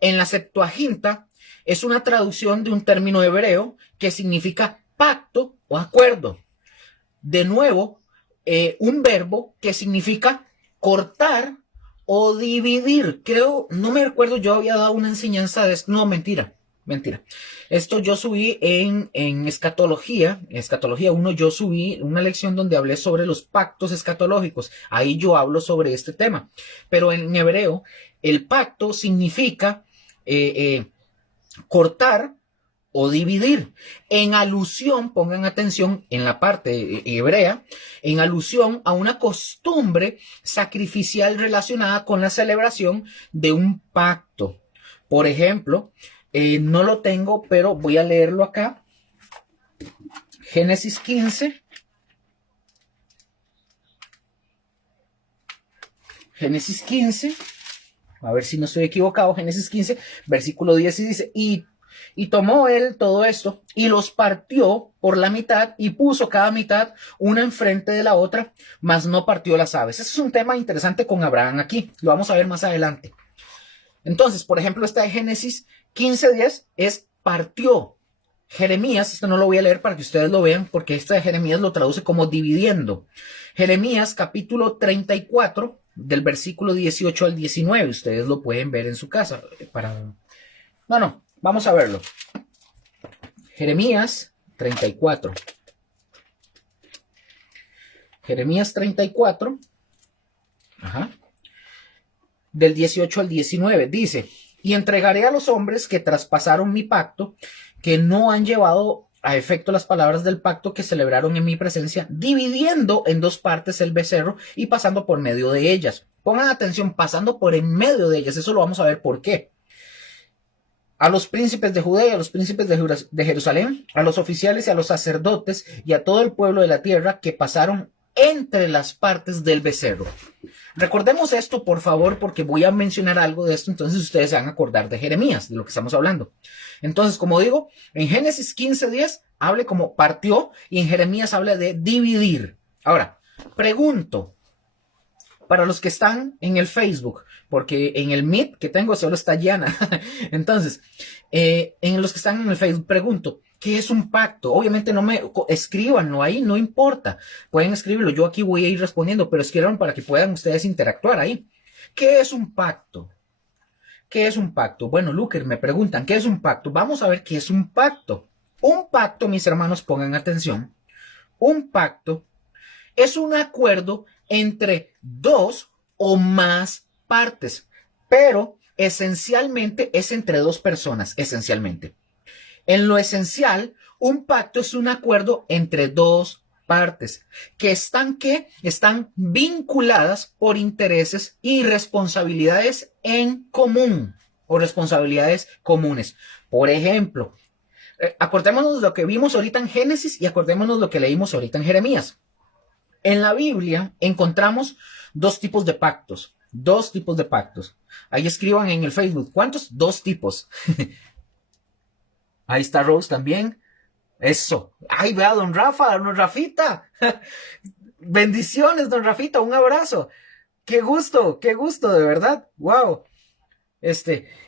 En la Septuaginta es una traducción de un término hebreo que significa pacto o acuerdo. De nuevo, un verbo que significa cortar o dividir. Creo, no me recuerdo, yo había dado una enseñanza de esto. No, mentira. Esto yo subí en escatología 1, yo subí una lección donde hablé sobre los pactos escatológicos. Ahí yo hablo sobre este tema. Pero en hebreo, el pacto significa cortar o dividir, en alusión, pongan atención en la parte hebrea, en alusión a una costumbre sacrificial relacionada con la celebración de un pacto. Por ejemplo, no lo tengo, pero voy a leerlo acá. Génesis 15. Génesis 15. A ver si no estoy equivocado. Génesis 15, versículo 10 y dice, y tomó él todo esto y los partió por la mitad y puso cada mitad una enfrente de la otra, mas no partió las aves. Ese es un tema interesante con Abraham aquí. Lo vamos a ver más adelante. Entonces, por ejemplo, esta de Génesis 15:10 es partió. Jeremías, esto no lo voy a leer para que ustedes lo vean, porque esta de Jeremías lo traduce como dividiendo. Jeremías capítulo 34, del versículo 18 al 19. Ustedes lo pueden ver en su casa. Vamos a verlo. Jeremías 34. Jeremías 34. Del 18 al 19. Dice, y entregaré a los hombres que traspasaron mi pacto, que no han llevado a efecto las palabras del pacto que celebraron en mi presencia, dividiendo en dos partes el becerro y pasando por medio de ellas. Pongan atención, pasando por en medio de ellas. Eso lo vamos a ver por qué. A los príncipes de Judea y a los príncipes de Jerusalén, a los oficiales y a los sacerdotes y a todo el pueblo de la tierra que pasaron entre las partes del becerro. Recordemos esto, por favor, porque voy a mencionar algo de esto, entonces ustedes se van a acordar de Jeremías, de lo que estamos hablando. Entonces, como digo, en Génesis 15:10 hable como partió y en Jeremías habla de dividir. Ahora, pregunto, para los que están en el Facebook, porque en el Meet que tengo solo está Diana. Entonces, en los que están en el Facebook, pregunto, ¿qué es un pacto? Obviamente no me escríbanlo ahí, no importa. Pueden escribirlo, yo aquí voy a ir respondiendo, pero escriban para que puedan ustedes interactuar ahí. ¿Qué es un pacto? ¿Qué es un pacto? Bueno, Luker, me preguntan, ¿qué es un pacto? Vamos a ver qué es un pacto. Un pacto, mis hermanos, pongan atención. Un pacto es un acuerdo entre dos o más partes, pero esencialmente es entre dos personas, esencialmente. En lo esencial, un pacto es un acuerdo entre dos partes que están vinculadas por intereses y responsabilidades en común o responsabilidades comunes. Por ejemplo, acordémonos de lo que vimos ahorita en Génesis y acordémonos de lo que leímos ahorita en Jeremías. En la Biblia encontramos dos tipos de pactos. Dos tipos de pactos. Ahí escriban en el Facebook. ¿Cuántos? Dos tipos. Ahí está Rose también. Eso. Ay, vea, don Rafa, don Rafita. Bendiciones, don Rafita. Un abrazo. Qué gusto, de verdad. Wow.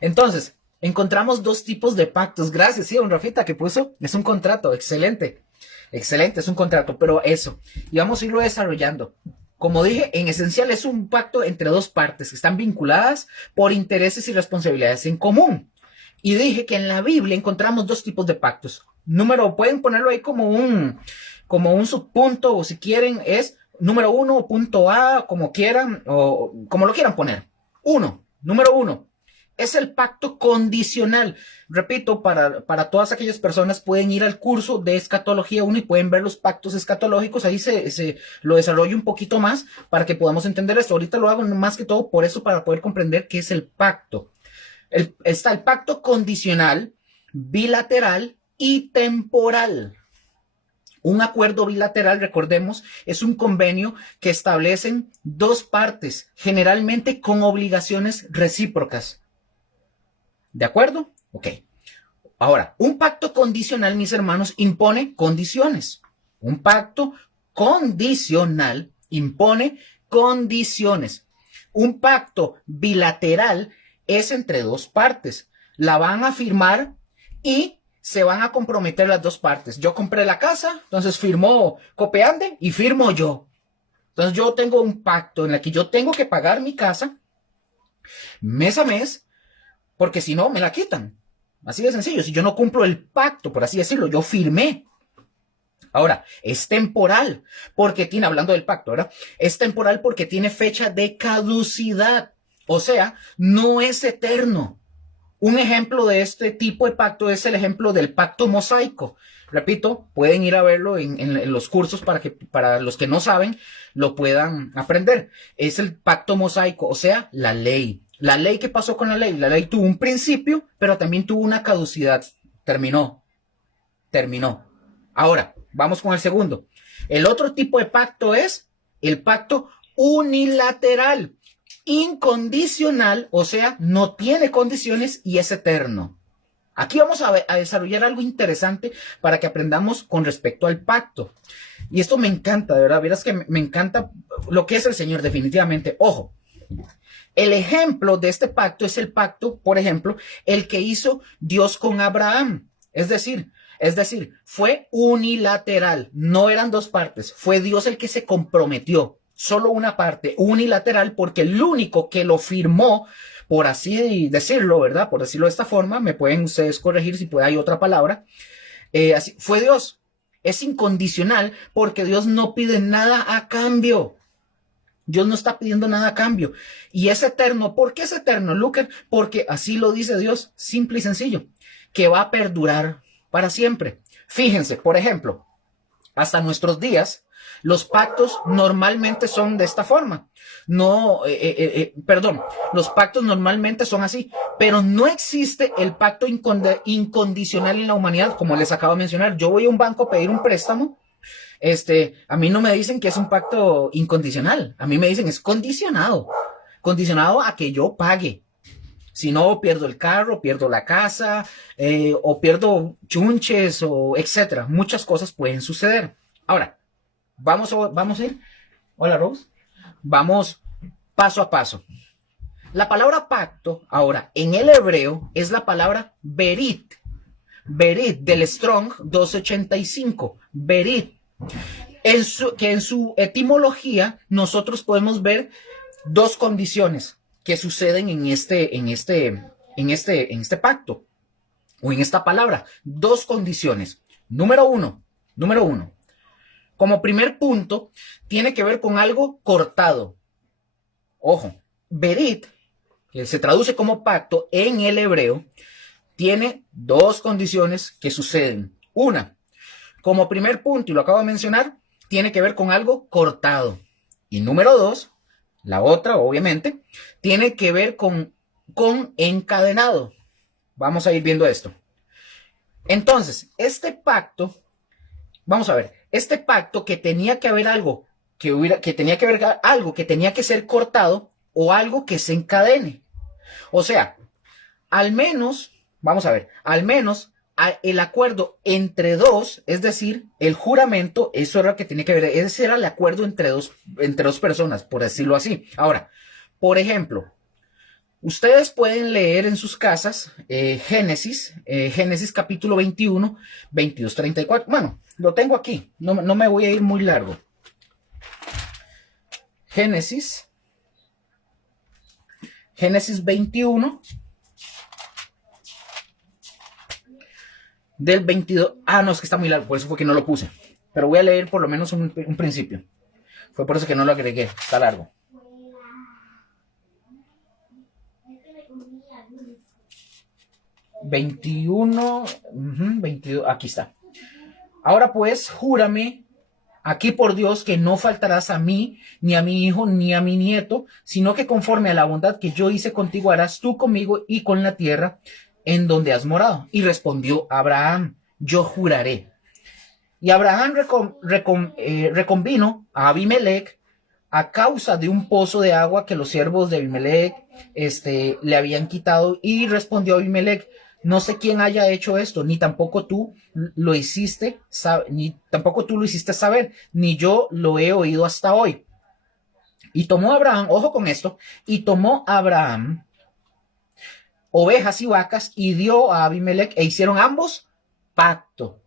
Entonces, encontramos dos tipos de pactos. Gracias, sí, don Rafita, que puso. Es un contrato. Excelente. Excelente, es un contrato. Pero eso. Y vamos a irlo desarrollando. Como dije, en esencial es un pacto entre dos partes que están vinculadas por intereses y responsabilidades en común. Y dije que en la Biblia encontramos dos tipos de pactos. Pueden ponerlo ahí como un subpunto, o si quieren es número 1, punto A, como quieran, o como lo quieran poner. Número uno, es el pacto condicional. Repito, para todas aquellas personas pueden ir al curso de Escatología 1 y pueden ver los pactos escatológicos. Ahí se lo desarrollo un poquito más para que podamos entender esto. Ahorita lo hago más que todo por eso, para poder comprender qué es el pacto. Está el pacto condicional, bilateral y temporal. Un acuerdo bilateral, recordemos, es un convenio que establecen dos partes, generalmente con obligaciones recíprocas. ¿De acuerdo? Ok. Ahora, un pacto condicional, mis hermanos, impone condiciones. Un pacto condicional impone condiciones. Un pacto bilateral es entre dos partes. La van a firmar y se van a comprometer las dos partes. Yo compré la casa, entonces firmó Copeande y firmo yo. Entonces yo tengo un pacto en el que yo tengo que pagar mi casa mes a mes, porque si no me la quitan. Así de sencillo. Si yo no cumplo el pacto, por así decirlo, yo firmé. Ahora, es temporal, porque hablando del pacto, ¿verdad? Es temporal porque tiene fecha de caducidad. O sea, no es eterno. Un ejemplo de este tipo de pacto es el ejemplo del pacto mosaico. Repito, pueden ir a verlo en los cursos para los que no saben lo puedan aprender. Es el pacto mosaico, o sea, la ley. La ley, ¿qué pasó con la ley? La ley tuvo un principio, pero también tuvo una caducidad. Terminó. Ahora, vamos con el segundo. El otro tipo de pacto es el pacto unilateral, incondicional, o sea, no tiene condiciones y es eterno. Aquí vamos a desarrollar algo interesante para que aprendamos con respecto al pacto. Y esto me encanta, de verdad. Verás que me encanta lo que es el Señor, definitivamente. Ojo, el ejemplo de este pacto es el pacto, por ejemplo, el que hizo Dios con Abraham. Es decir, fue unilateral, no eran dos partes, fue Dios el que se comprometió, solo una parte, unilateral, porque el único que lo firmó, por así decirlo, ¿verdad? Por decirlo de esta forma, me pueden ustedes corregir si hay otra palabra, así, fue Dios. Es incondicional porque Dios no pide nada a cambio. Dios no está pidiendo nada a cambio. Y es eterno. ¿Por qué es eterno, Lucas? Porque así lo dice Dios, simple y sencillo, que va a perdurar para siempre. Fíjense, por ejemplo, hasta nuestros días, los pactos normalmente son de esta forma. Los pactos normalmente son así, pero no existe el pacto incondicional en la humanidad, como les acabo de mencionar. Yo voy a un banco a pedir un préstamo. A mí no me dicen que es un pacto incondicional. A mí me dicen es condicionado a que yo pague. Si no, pierdo el carro, pierdo la casa, o pierdo chunches, o etcétera. Muchas cosas pueden suceder. Ahora, vamos a ir. Hola, Rose. Vamos paso a paso. La palabra pacto, ahora, en el hebreo, es la palabra berit. Berit, del Strong 285. Berit. Que en su etimología, nosotros podemos ver dos condiciones que suceden en este pacto o en esta palabra. Dos condiciones. Número uno. Como primer punto, tiene que ver con algo cortado. Ojo, berit, que se traduce como pacto en el hebreo, tiene dos condiciones que suceden. Una, como primer punto, y lo acabo de mencionar, tiene que ver con algo cortado. Y número dos, la otra, obviamente, tiene que ver con encadenado. Vamos a ir viendo esto. Entonces, este pacto, vamos a ver, este pacto que tenía que haber algo, que tenía que haber algo que tenía que ser cortado o algo que se encadene. O sea, al menos, vamos a ver, al menos el acuerdo entre dos, es decir, el juramento, eso era lo que tenía que ver, ese era el acuerdo entre dos personas, por decirlo así. Ahora, por ejemplo, ustedes pueden leer en sus casas Génesis capítulo 21, 22, 34. Bueno, lo tengo aquí, no me voy a ir muy largo. Génesis 21, del 22. Ah, no, es que está muy largo, por eso fue que no lo puse. Pero voy a leer por lo menos un principio. Fue por eso que no lo agregué, está largo. 21, 22, aquí está. Ahora pues, júrame aquí por Dios que no faltarás a mí, ni a mi hijo, ni a mi nieto, sino que conforme a la bondad que yo hice contigo, harás tú conmigo y con la tierra en donde has morado. Y respondió Abraham, yo juraré. Y Abraham reconvino a Abimelech a causa de un pozo de agua que los siervos de Abimelech le habían quitado, y respondió Abimelech, no sé quién haya hecho esto, ni tampoco tú lo hiciste saber, ni yo lo he oído hasta hoy. Y tomó Abraham, ojo con esto, y tomó Abraham ovejas y vacas y dio a Abimelech, e hicieron ambos pacto.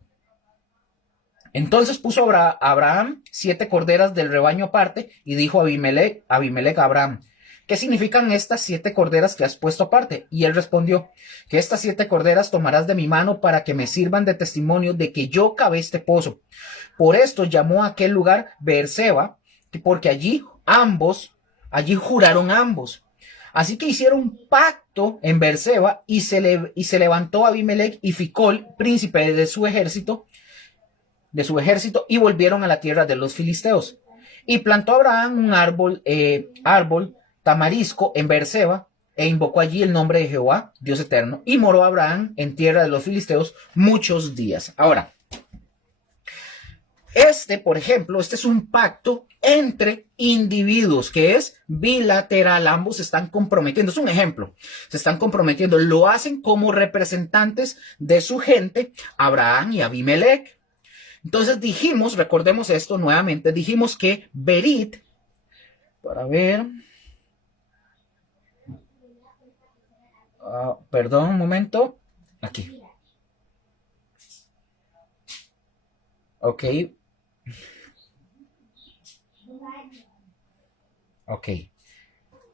Entonces puso Abraham 7 corderas del rebaño aparte y dijo a Abimelech a Abraham, ¿qué significan estas 7 corderas que has puesto aparte? Y él respondió, que estas 7 corderas tomarás de mi mano para que me sirvan de testimonio de que yo cavé este pozo. Por esto llamó a aquel lugar Beerseba, porque allí juraron ambos. Así que hicieron un pacto en Beerseba y se levantó Abimelech y Ficol, príncipe de su ejército, y volvieron a la tierra de los filisteos. Y plantó Abraham un árbol tamarisco en Beerseba, e invocó allí el nombre de Jehová, Dios eterno, y moró Abraham en tierra de los filisteos muchos días. Ahora, por ejemplo, este es un pacto entre individuos que es bilateral, ambos se están comprometiendo, es un ejemplo, se están comprometiendo, lo hacen como representantes de su gente, Abraham y Abimelech. Entonces dijimos, recordemos esto nuevamente, dijimos que Berit, para ver, perdón un momento, aquí, ok,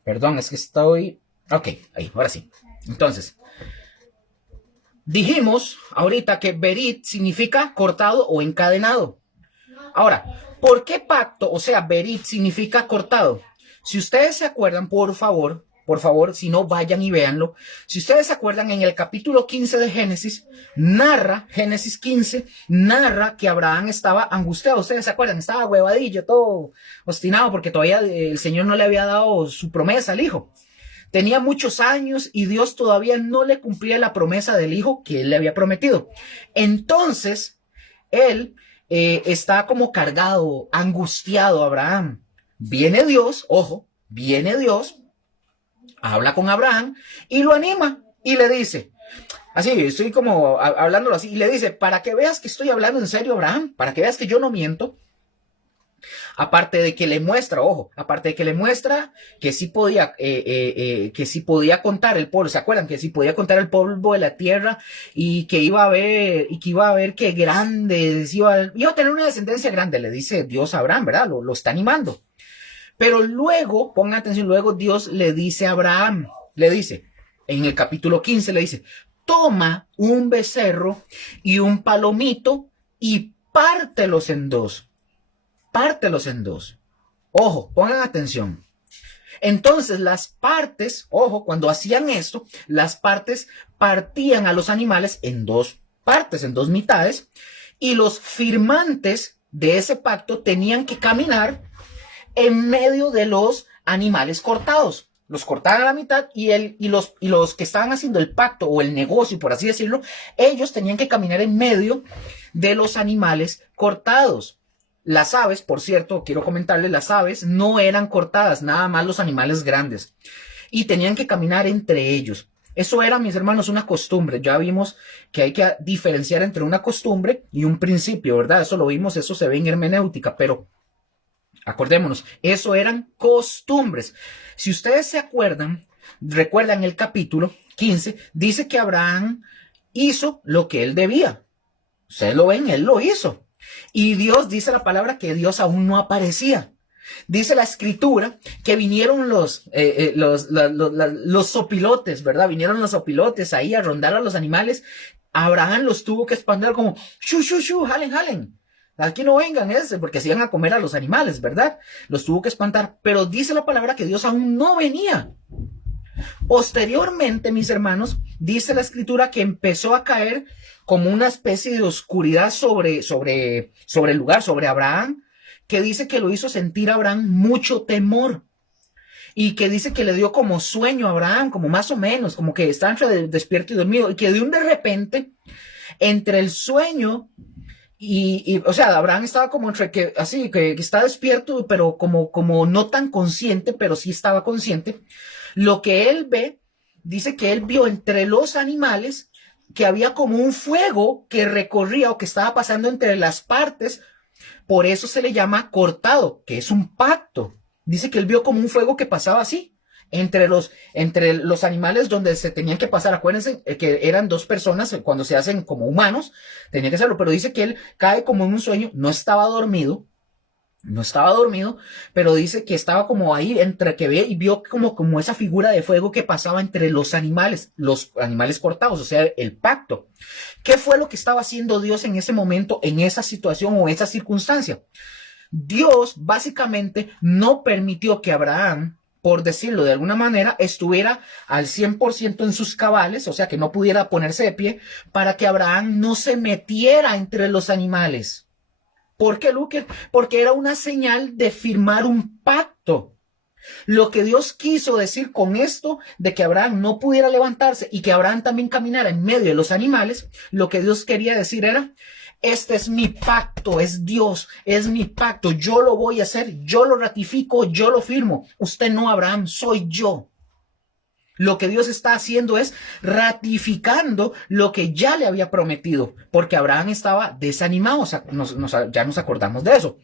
perdón, es que estoy, ok, ahí, ahora sí. Entonces, dijimos ahorita que Berit significa cortado o encadenado. Ahora, ¿por qué pacto? O sea, Berit significa cortado. Si ustedes se acuerdan, por favor, si no, vayan y véanlo. Si ustedes se acuerdan, en el capítulo 15 de Génesis 15, narra que Abraham estaba angustiado. Ustedes se acuerdan, estaba huevadillo, todo obstinado, porque todavía el Señor no le había dado su promesa al hijo. Tenía muchos años y Dios todavía no le cumplía la promesa del hijo que él le había prometido. Entonces, él está como cargado, angustiado Abraham. Viene Dios, ojo, habla con Abraham y lo anima y le dice, así, estoy como hablándolo así, y le dice, para que veas que estoy hablando en serio, Abraham, para que veas que yo no miento. Aparte de que le muestra, que sí podía contar el polvo, ¿se acuerdan? Que sí podía contar el polvo de la tierra y que iba a ver que grandes, iba a tener una descendencia grande, le dice Dios a Abraham, ¿verdad? Lo está animando. Pero luego, pongan atención, luego Dios le dice a Abraham, en el capítulo 15, le dice, toma un becerro y un palomito y pártelos en dos. Ojo, pongan atención. Entonces las partes, ojo, cuando hacían esto, las partes partían a los animales en dos partes, en dos mitades, y los firmantes de ese pacto tenían que caminar en medio de los animales cortados. Los cortaban a la mitad y los que estaban haciendo el pacto o el negocio, por así decirlo, ellos tenían que caminar en medio de los animales cortados. Las aves, por cierto, quiero comentarles, las aves no eran cortadas, nada más los animales grandes. Y tenían que caminar entre ellos. Eso era, mis hermanos, una costumbre. Ya vimos que hay que diferenciar entre una costumbre y un principio, ¿verdad? Eso lo vimos, eso se ve en hermenéutica, pero acordémonos, eso eran costumbres. Si ustedes se acuerdan, recuerdan el capítulo 15, dice que Abraham hizo lo que él debía. Ustedes lo ven, él lo hizo. Y Dios, dice la palabra, que Dios aún no aparecía. Dice la escritura que vinieron los sopilotes, ¿verdad? Vinieron los sopilotes ahí a rondar a los animales. Abraham los tuvo que espantar como, shu, shu, shu, jalen, jalen. Aquí no vengan porque se iban a comer a los animales, ¿verdad? Los tuvo que espantar. Pero dice la palabra que Dios aún no venía. Posteriormente, mis hermanos, dice la escritura que empezó a caer como una especie de oscuridad sobre el lugar, sobre Abraham, que dice que lo hizo sentir a Abraham mucho temor. Y que dice que le dio como sueño a Abraham, como más o menos, como que está entre despierto y dormido. Y que de repente, entre el sueño o sea, Abraham estaba como entre que, así, que está despierto, pero como no tan consciente, pero sí estaba consciente. Lo que él ve, dice que él vio entre los animales que había como un fuego que recorría o que estaba pasando entre las partes. Por eso se le llama cortado, que es un pacto. Dice que él vio como un fuego que pasaba así, entre los animales donde se tenían que pasar. Acuérdense que eran dos personas cuando se hacen como humanos, tenía que hacerlo, pero dice que él cae como en un sueño, no estaba dormido, pero dice que estaba como ahí entre que ve y vio como esa figura de fuego que pasaba entre los animales cortados, o sea, el pacto. ¿Qué fue lo que estaba haciendo Dios en ese momento, en esa situación o esa circunstancia? Dios básicamente no permitió que Abraham, por decirlo de alguna manera, estuviera al 100% en sus cabales, o sea, que no pudiera ponerse de pie, para que Abraham no se metiera entre los animales. ¿Por qué, Luque? Porque era una señal de firmar un pacto. Lo que Dios quiso decir con esto, de que Abraham no pudiera levantarse y que Abraham también caminara en medio de los animales, lo que Dios quería decir era, este es mi pacto, es Dios, es mi pacto, yo lo voy a hacer, yo lo ratifico, yo lo firmo. Usted no, Abraham, soy yo. Lo que Dios está haciendo es ratificando lo que ya le había prometido, porque Abraham estaba desanimado, o sea, ya nos acordamos de eso.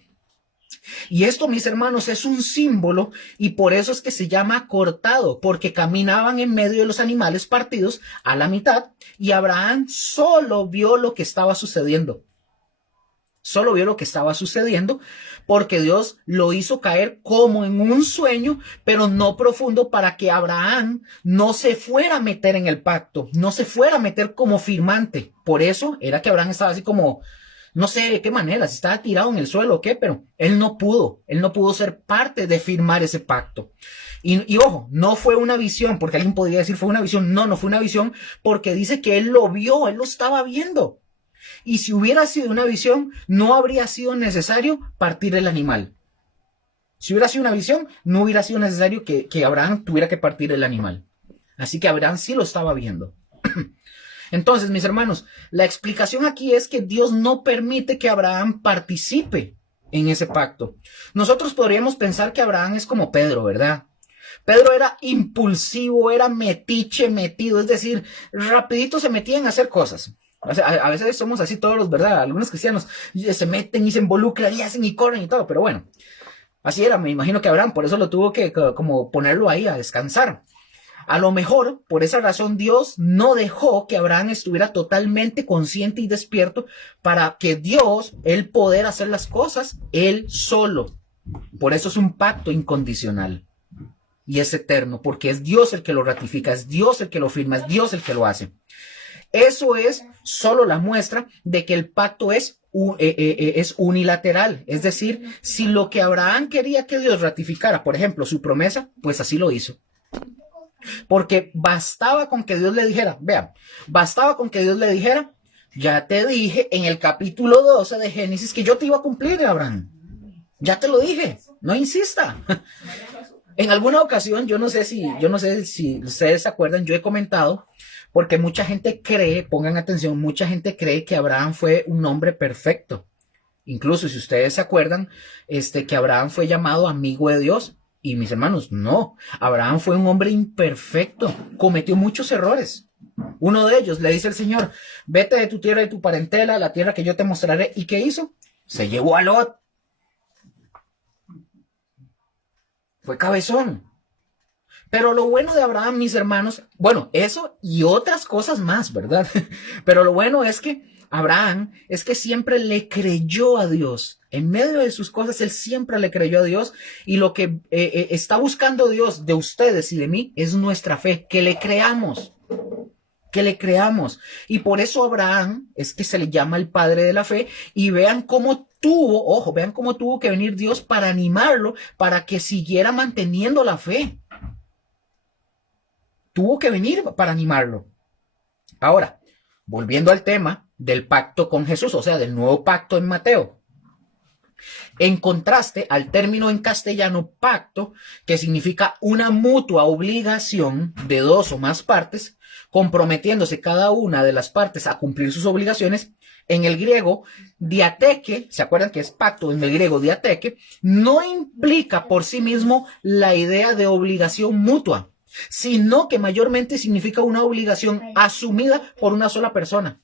Y esto, mis hermanos, es un símbolo y por eso es que se llama cortado, porque caminaban en medio de los animales partidos a la mitad y Abraham solo vio lo que estaba sucediendo. Solo vio lo que estaba sucediendo porque Dios lo hizo caer como en un sueño, pero no profundo, para que Abraham no se fuera a meter en el pacto, no se fuera a meter como firmante. Por eso era que Abraham estaba así como, no sé de qué manera, si estaba tirado en el suelo o qué, pero él no pudo ser parte de firmar ese pacto. Y ojo, no fue una visión, porque alguien podría decir fue una visión. No fue una visión, porque dice que él lo vio, él lo estaba viendo. Y si hubiera sido una visión, no habría sido necesario partir el animal. Si hubiera sido una visión, no hubiera sido necesario que Abraham tuviera que partir el animal. Así que Abraham sí lo estaba viendo. Entonces, mis hermanos, la explicación aquí es que Dios no permite que Abraham participe en ese pacto. Nosotros podríamos pensar que Abraham es como Pedro, ¿verdad? Pedro era impulsivo, era metido, es decir, rapidito se metía en hacer cosas. O sea, a veces somos así todos, ¿verdad? Algunos cristianos se meten y se involucran y hacen y corren y todo, pero bueno, así era, me imagino que Abraham, por eso lo tuvo que como ponerlo ahí a descansar. A lo mejor, por esa razón, Dios no dejó que Abraham estuviera totalmente consciente y despierto para que Dios, él poder hacer las cosas, él solo. Por eso es un pacto incondicional. Y es eterno, porque es Dios el que lo ratifica, es Dios el que lo firma, es Dios el que lo hace. Eso es solo la muestra de que el pacto es unilateral. Es decir, si lo que Abraham quería que Dios ratificara, por ejemplo, su promesa, pues así lo hizo. Porque bastaba con que Dios le dijera, vean, bastaba con que Dios le dijera, ya te dije en el capítulo 12 de Génesis que yo te iba a cumplir, Abraham. Ya te lo dije, no insista. En alguna ocasión, yo no sé si ustedes se acuerdan, yo he comentado, porque mucha gente cree, pongan atención, mucha gente cree que Abraham fue un hombre perfecto. Incluso si ustedes se acuerdan, que Abraham fue llamado amigo de Dios. Y mis hermanos, no. Abraham fue un hombre imperfecto, cometió muchos errores. Uno de ellos le dice el Señor, vete de tu tierra y tu parentela, a la tierra que yo te mostraré. ¿Y qué hizo? Se llevó a Lot. Fue cabezón. Pero lo bueno de Abraham, mis hermanos, bueno, eso y otras cosas más, ¿verdad? Pero lo bueno es que Abraham es que siempre le creyó a Dios. En medio de sus cosas, él siempre le creyó a Dios. Y lo que está buscando Dios de ustedes y de mí es nuestra fe, que le creamos. Que le creamos. Y por eso Abraham es que se le llama el padre de la fe. Y vean cómo vean cómo tuvo que venir Dios para animarlo, para que siguiera manteniendo la fe. Tuvo que venir para animarlo. Ahora, volviendo al tema del pacto con Jesús, o sea, del nuevo pacto en Mateo. En contraste al término en castellano pacto, que significa una mutua obligación de dos o más partes, comprometiéndose cada una de las partes a cumplir sus obligaciones, en el griego, diateke, ¿se acuerdan que es pacto? En el griego, diateke, no implica por sí mismo la idea de obligación mutua, sino que mayormente significa una obligación asumida por una sola persona.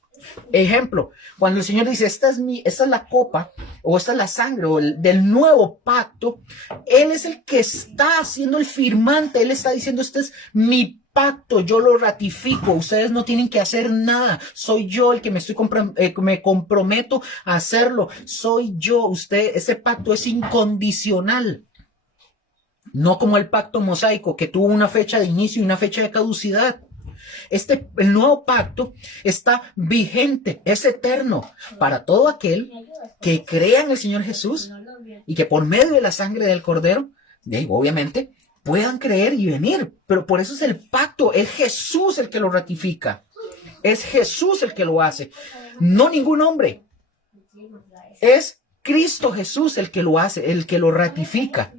Ejemplo, cuando el Señor dice, esta es la copa, o esta es la sangre, o del nuevo pacto, Él es el que está haciendo el firmante, Él está diciendo, este es mi pacto, yo lo ratifico, ustedes no tienen que hacer nada, soy yo el que me comprometo a hacerlo, soy yo, ese pacto es incondicional. No como el pacto mosaico, que tuvo una fecha de inicio y una fecha de caducidad. El nuevo pacto está vigente, es eterno para todo aquel que crea en el Señor Jesús y que por medio de la sangre del Cordero, obviamente, puedan creer y venir. Pero por eso es el pacto, es Jesús el que lo ratifica, es Jesús el que lo hace, no ningún hombre. Es Cristo Jesús el que lo hace, el que lo ratifica.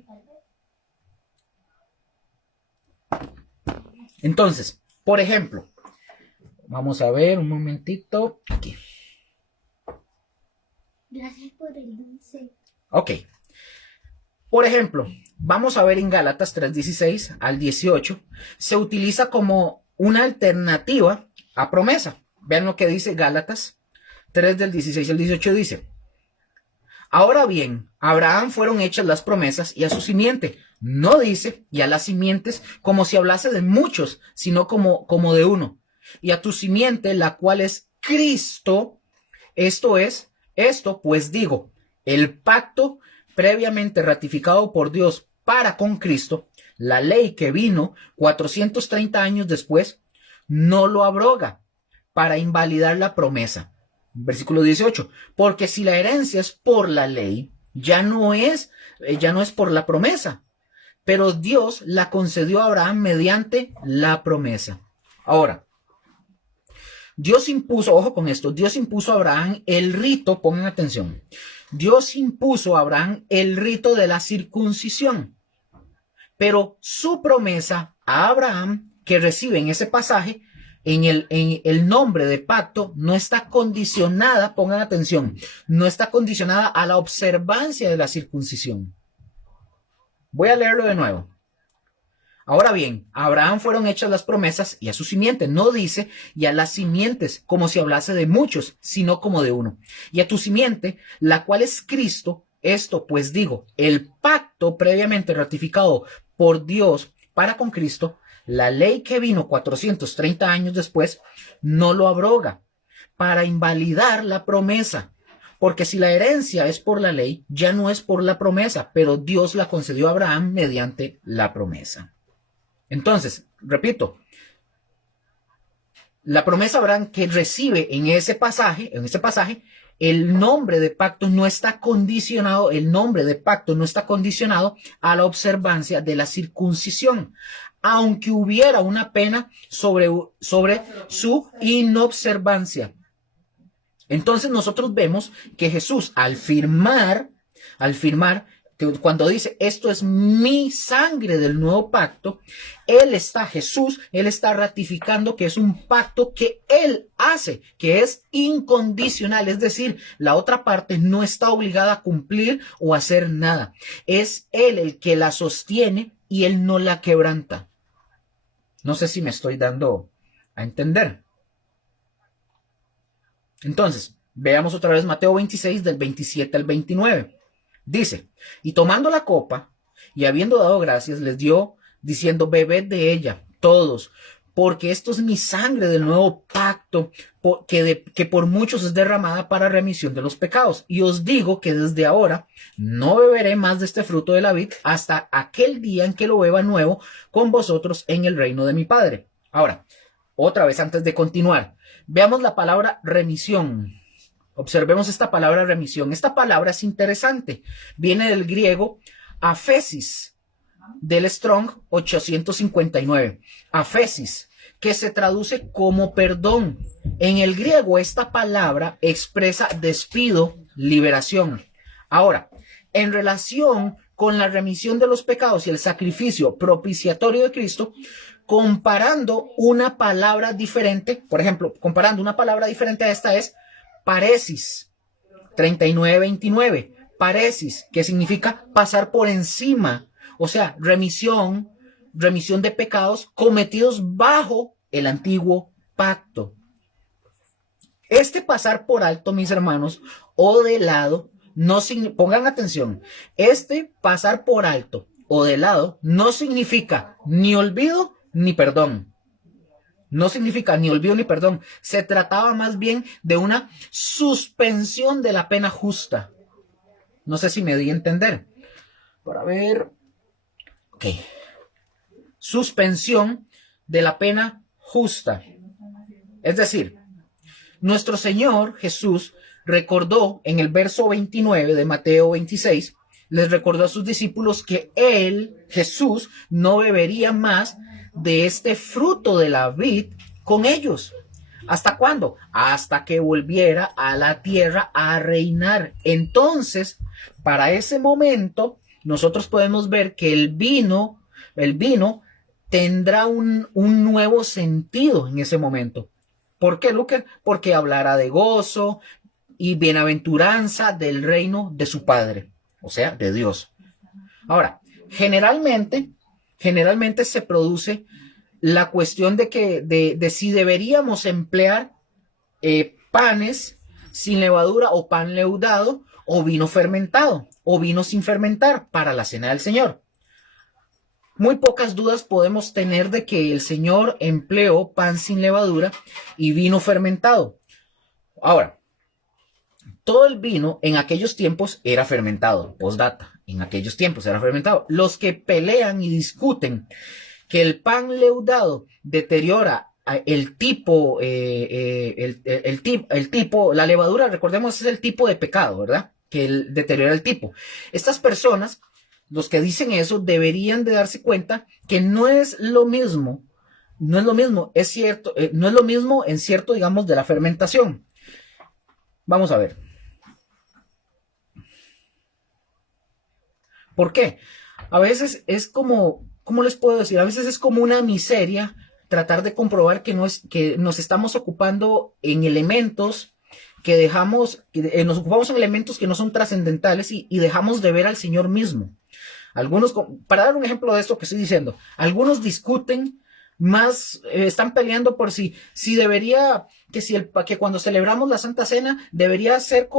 Entonces, por ejemplo, vamos a ver un momentito aquí. Gracias por el dulce. Ok. Por ejemplo, vamos a ver en Gálatas 3:16 al 18, se utiliza como una alternativa a promesa. Vean lo que dice Gálatas 3 del 16 al 18 dice: ahora bien, a Abraham fueron hechas las promesas y a su simiente. No dice y a las simientes como si hablase de muchos, sino como de uno. Y a tu simiente, la cual es Cristo. Esto pues digo, el pacto previamente ratificado por Dios para con Cristo, la ley que vino 430 años después, no lo abroga para invalidar la promesa. Versículo 18, porque si la herencia es por la ley, ya no es por la promesa, pero Dios la concedió a Abraham mediante la promesa. Ahora, Dios impuso, ojo con esto, Dios impuso a Abraham el rito, pongan atención, Dios impuso a Abraham el rito de la circuncisión, pero su promesa a Abraham, que recibe en ese pasaje, en el nombre de pacto, no está condicionada, pongan atención, no está condicionada a la observancia de la circuncisión. Voy a leerlo de nuevo. Ahora bien, a Abraham fueron hechas las promesas y a su simiente. No dice y a las simientes como si hablase de muchos, sino como de uno. Y a tu simiente, la cual es Cristo, esto pues digo, el pacto previamente ratificado por Dios para con Cristo, la ley que vino 430 años después, no lo abroga para invalidar la promesa. Porque si la herencia es por la ley, ya no es por la promesa, pero Dios la concedió a Abraham mediante la promesa. Entonces, repito, La promesa Abraham que recibe en ese pasaje, el nombre de pacto no está condicionado, a la observancia de la circuncisión, aunque hubiera una pena sobre su inobservancia. Entonces nosotros vemos que Jesús al firmar, cuando dice esto es mi sangre del nuevo pacto, él está ratificando que es un pacto que él hace, que es incondicional, es decir, la otra parte no está obligada a cumplir o a hacer nada. Es él el que la sostiene y él no la quebranta. No sé si me estoy dando a entender. Entonces, veamos otra vez Mateo 26 del 27 al 29. Dice, y tomando la copa y habiendo dado gracias, les dio diciendo, bebed de ella todos, porque esto es mi sangre del nuevo pacto, que por muchos es derramada para remisión de los pecados. Y os digo que desde ahora no beberé más de este fruto de la vid hasta aquel día en que lo beba nuevo con vosotros en el reino de mi Padre. Ahora, otra vez antes de continuar, veamos la palabra remisión. Observemos esta palabra remisión. Esta palabra es interesante. Viene del griego aphesis, del Strong 859. Aphesis, que se traduce como perdón. En el griego esta palabra expresa despido, liberación. Ahora, en relación con la remisión de los pecados y el sacrificio propiciatorio de Cristo, comparando una palabra diferente, por ejemplo, comparando una palabra diferente a esta es paresis, 39:29, paresis, que significa pasar por encima, o sea, remisión de pecados cometidos bajo el antiguo pacto. Este pasar por alto, mis hermanos, o de lado, pongan atención, este pasar por alto o de lado no significa ni olvido ni perdón. No significa ni olvido ni perdón. Se trataba más bien de una suspensión de la pena justa. No sé si me di a entender. Para ver. Ok. Suspensión de la pena justa. Es decir, nuestro Señor Jesús recordó en el verso 29 de Mateo 26, les recordó a sus discípulos que él, Jesús, no bebería más de este fruto de la vid con ellos. ¿Hasta cuándo? Hasta que volviera a la tierra a reinar. Entonces, para ese momento, nosotros podemos ver que el vino tendrá un nuevo sentido en ese momento. ¿Por qué, Lucas? Porque hablará de gozo y bienaventuranza del reino de su Padre, o sea, de Dios. Ahora, generalmente se produce la cuestión de si deberíamos emplear panes sin levadura o pan leudado o vino fermentado o vino sin fermentar para la cena del Señor. Muy pocas dudas podemos tener de que el Señor empleó pan sin levadura y vino fermentado. Ahora, todo el vino en aquellos tiempos era fermentado. Postdata, en aquellos tiempos era fermentado. Los que pelean y discuten que el pan leudado deteriora el tipo, la levadura, recordemos, es el tipo de pecado, ¿verdad? Que deteriora el tipo. Estas personas, los que dicen eso, deberían de darse cuenta que no es lo mismo, es cierto, no es lo mismo en cierto, digamos, de la fermentación. Vamos a ver. ¿Por qué? A veces es como, ¿cómo les puedo decir? A veces es como una miseria tratar de comprobar que nos estamos ocupando en elementos nos ocupamos en elementos que no son trascendentales y dejamos de ver al Señor mismo. Algunos, para dar un ejemplo de esto que estoy diciendo, algunos discuten más, están peleando por que cuando celebramos la Santa Cena debería ser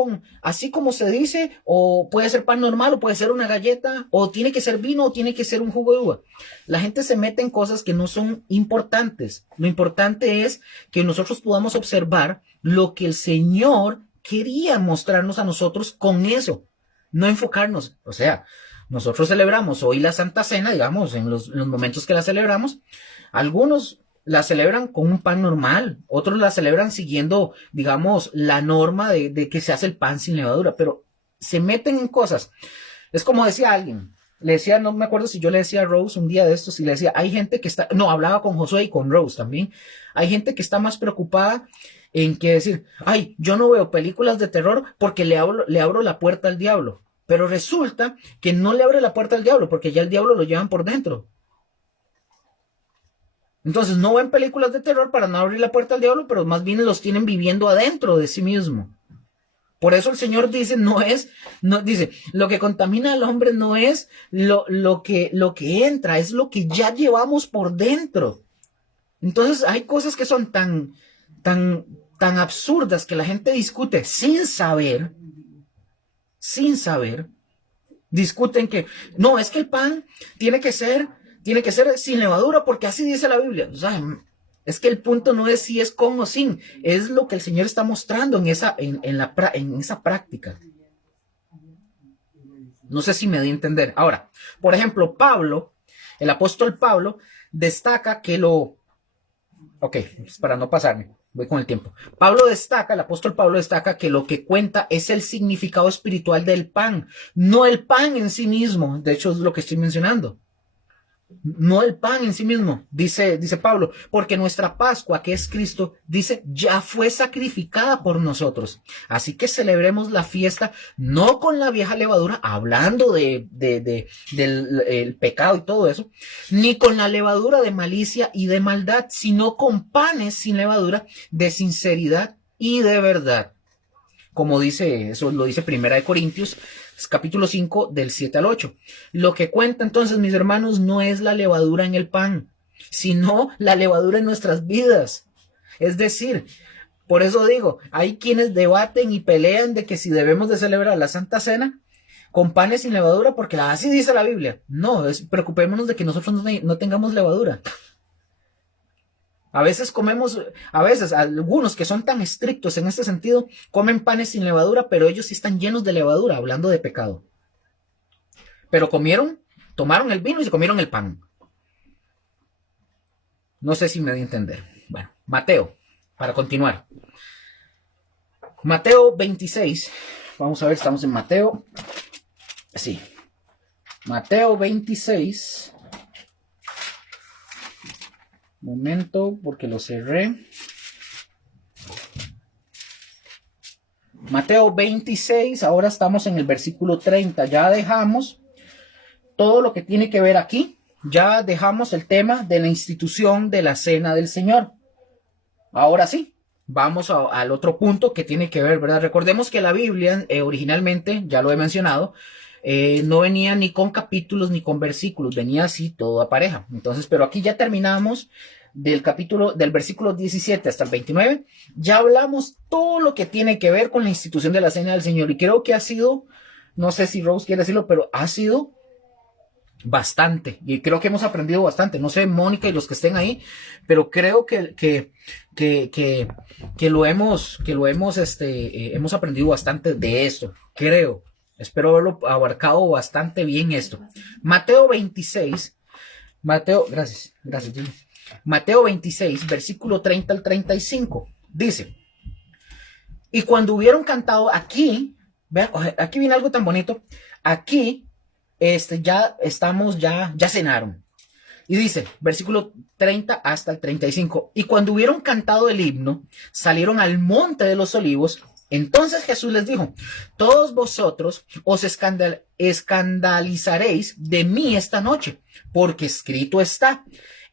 así como se dice, o puede ser pan normal, o puede ser una galleta, o tiene que ser vino, o tiene que ser un jugo de uva. La gente se mete en cosas que no son importantes. Lo importante es que nosotros podamos observar lo que el Señor quería mostrarnos a nosotros con eso, no enfocarnos, o sea, nosotros celebramos hoy la Santa Cena, digamos, en los momentos que la celebramos. Algunos la celebran con un pan normal, otros la celebran siguiendo, digamos, la norma de que se hace el pan sin levadura, pero se meten en cosas. Es como decía alguien, le decía, no me acuerdo si yo le decía a Rose un día de estos y le decía, hay gente que está, no, hablaba con Josué y con Rose también, hay gente que está más preocupada en que decir, ay, yo no veo películas de terror porque le abro la puerta al diablo, pero resulta que no le abre la puerta al diablo porque ya el diablo lo llevan por dentro. Entonces no ven películas de terror para no abrir la puerta al diablo, pero más bien los tienen viviendo adentro de sí mismo. Por eso el Señor dice, dice, lo que contamina al hombre no es lo que entra, es lo que ya llevamos por dentro. Entonces hay cosas que son tan absurdas que la gente discute sin saber, discuten que, no, es que el pan tiene que ser sin levadura porque así dice la Biblia. O sea, es que el punto no es si es con o sin, es lo que el Señor está mostrando en esa práctica. No sé si me di a entender. Ahora, por ejemplo, Pablo, el apóstol Pablo, destaca que Ok, para no pasarme, voy con el tiempo. El apóstol Pablo destaca que lo que cuenta es el significado espiritual del pan, no el pan en sí mismo. De hecho, es lo que estoy mencionando. No el pan en sí mismo, dice Pablo, porque nuestra Pascua, que es Cristo, dice, ya fue sacrificada por nosotros. Así que celebremos la fiesta, no con la vieja levadura, hablando del pecado y todo eso, ni con la levadura de malicia y de maldad, sino con panes sin levadura, de sinceridad y de verdad. Como dice, eso lo dice Primera de Corintios, capítulo 5, del 7 al 8. Lo que cuenta entonces, mis hermanos, no es la levadura en el pan, sino la levadura en nuestras vidas. Es decir, por eso digo, hay quienes debaten y pelean de que si debemos de celebrar la Santa Cena con panes sin levadura, porque así dice la Biblia. No, preocupémonos de que nosotros no tengamos levadura. A veces algunos que son tan estrictos en este sentido, comen panes sin levadura, pero ellos sí están llenos de levadura, hablando de pecado. Pero tomaron el vino y se comieron el pan. No sé si me di a entender. Bueno, Mateo, para continuar. Mateo 26. Vamos a ver, estamos en Mateo. Sí. Mateo 26. Momento, porque lo cerré. Mateo 26, ahora estamos en el versículo 30. Ya dejamos todo lo que tiene que ver aquí. Ya dejamos el tema de la institución de la Cena del Señor. Ahora sí, vamos al otro punto que tiene que ver, ¿verdad? Recordemos que la Biblia originalmente, ya lo he mencionado, no venía ni con capítulos ni con versículos, venía así todo a pareja. Entonces, pero aquí ya terminamos del versículo 17 hasta el 29, ya hablamos todo lo que tiene que ver con la institución de la Cena del Señor. Y creo que ha sido, no sé si Rose quiere decirlo, pero ha sido bastante. Y creo que hemos aprendido bastante. No sé, Mónica y los que estén ahí, pero creo que hemos aprendido bastante de esto. Creo. Espero haberlo abarcado bastante bien esto. Mateo 26. Gracias, Jimmy. Mateo 26, versículo 30 al 35. Dice, y cuando hubieron cantado aquí, vean, aquí viene algo tan bonito. Aquí, ya cenaron. Y dice, versículo 30 hasta el 35. Y cuando hubieron cantado el himno, salieron al monte de los olivos. Entonces Jesús les dijo, todos vosotros os escandalizaréis de mí esta noche, porque escrito está,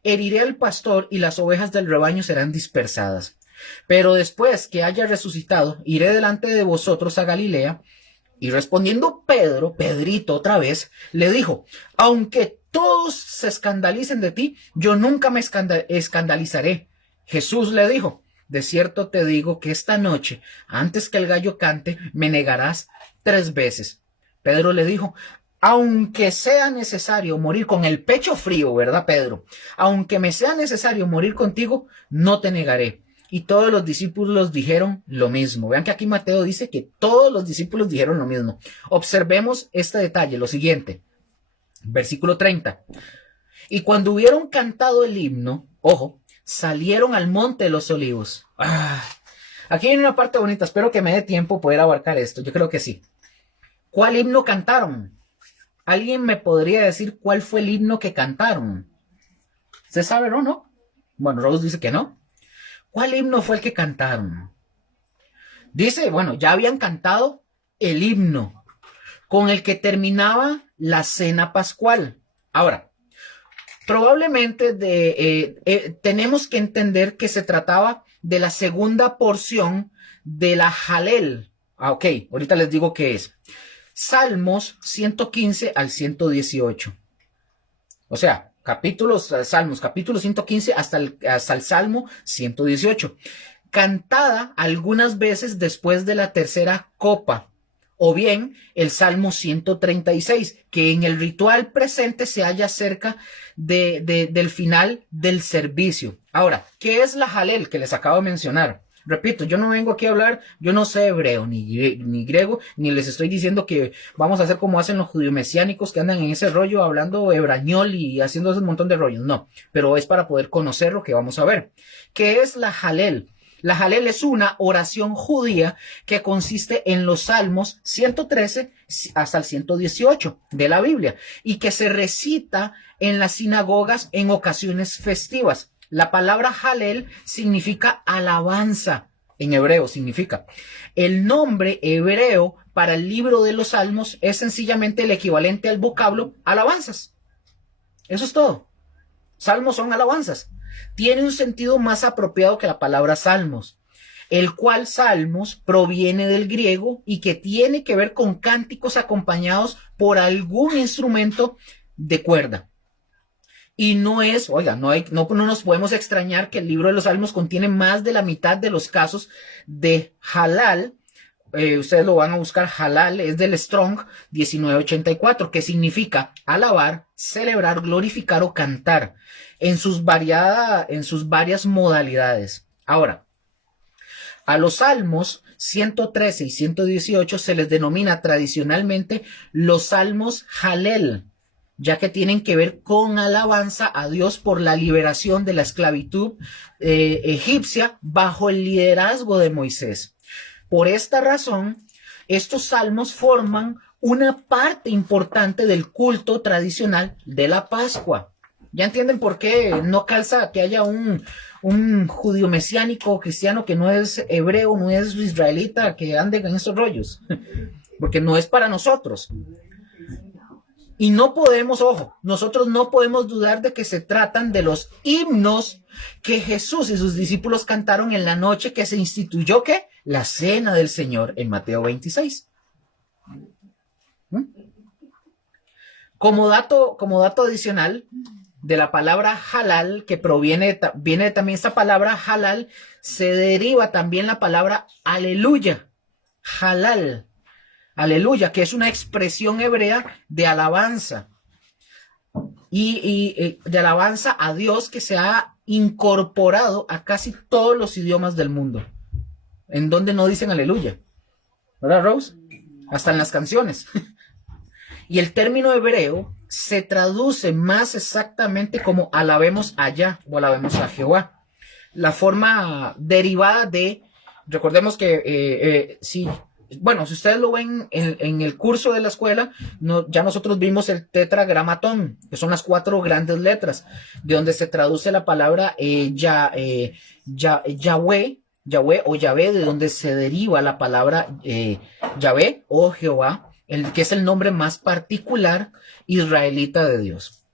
heriré al pastor y las ovejas del rebaño serán dispersadas. Pero después que haya resucitado, iré delante de vosotros a Galilea. Y respondiendo Pedrito otra vez, le dijo, aunque todos se escandalicen de ti, yo nunca me escandalizaré. Jesús le dijo, de cierto te digo que esta noche, antes que el gallo cante, me negarás 3 veces. Pedro le dijo, aunque sea necesario morir con el pecho frío, ¿verdad, Pedro? Aunque me sea necesario morir contigo, no te negaré. Y todos los discípulos dijeron lo mismo. Vean que aquí Mateo dice que todos los discípulos dijeron lo mismo. Observemos este detalle, lo siguiente. Versículo 30. Y cuando hubieron cantado el himno, ojo, salieron al monte de los olivos. Aquí hay una parte bonita, espero que me dé tiempo poder abarcar esto, yo creo que sí. ¿Cuál himno cantaron? ¿Alguien me podría decir cuál fue el himno que cantaron? ¿Se sabe o no? Bueno, Rose dice que no. ¿Cuál himno fue el que cantaron? Dice, bueno, ya habían cantado el himno con el que terminaba la cena pascual. Ahora, probablemente tenemos que entender que se trataba de la segunda porción de la Jalel. Ok, ahorita les digo qué es. Salmos 115 al 118. O sea, Salmos, capítulo 115 hasta el Salmo 118. Cantada algunas veces después de la tercera copa. O bien el Salmo 136, que en el ritual presente se halla cerca del final del servicio. Ahora, ¿qué es la Jalel que les acabo de mencionar? Repito, yo no vengo aquí a hablar, yo no sé hebreo ni griego, ni les estoy diciendo que vamos a hacer como hacen los judíos mesiánicos que andan en ese rollo hablando hebrañol y haciendo ese montón de rollos. No, pero es para poder conocer lo que vamos a ver. ¿Qué es la Jalel? La Jalel es una oración judía que consiste en los Salmos 113 hasta el 118 de la Biblia y que se recita en las sinagogas en ocasiones festivas. La palabra Jalel significa alabanza, en hebreo significa. El nombre hebreo para el libro de los Salmos es sencillamente el equivalente al vocablo alabanzas. Eso es todo. Salmos son alabanzas. Tiene un sentido más apropiado que la palabra salmos, el cual salmos proviene del griego y que tiene que ver con cánticos acompañados por algún instrumento de cuerda. Y no es, oiga, no nos podemos extrañar que el libro de los Salmos contiene más de la mitad de los casos de halal. Ustedes lo van a buscar, halal es del Strong 1984, que significa alabar, celebrar, glorificar o cantar en sus varias modalidades. Ahora, a los Salmos 113 y 118 se les denomina tradicionalmente los Salmos Jalel, ya que tienen que ver con alabanza a Dios por la liberación de la esclavitud egipcia bajo el liderazgo de Moisés. Por esta razón, estos salmos forman una parte importante del culto tradicional de la Pascua. ¿Ya entienden por qué no calza que haya un judío mesiánico cristiano que no es hebreo, no es israelita, que ande en esos rollos? Porque no es para nosotros. Y no podemos, ojo, nosotros no podemos dudar de que se tratan de los himnos que Jesús y sus discípulos cantaron en la noche que se instituyó, ¿qué? La cena del Señor en Mateo 26. Como dato adicional de la palabra halal, que viene también esta palabra halal, se deriva también la palabra aleluya, halal. Aleluya, que es una expresión hebrea de alabanza y de alabanza a Dios que se ha incorporado a casi todos los idiomas del mundo. En donde no dicen aleluya, ¿verdad, Rose? Hasta en las canciones. Y el término hebreo se traduce más exactamente como alabemos allá o alabemos a Jehová. La forma derivada de, recordemos que bueno, si ustedes lo ven en el curso de la escuela, ya nosotros vimos el tetragramatón, que son las 4 grandes letras, de donde se traduce la palabra Yahweh o Yahvé, de donde se deriva la palabra Yahvé o Jehová, que es el nombre más particular israelita de Dios.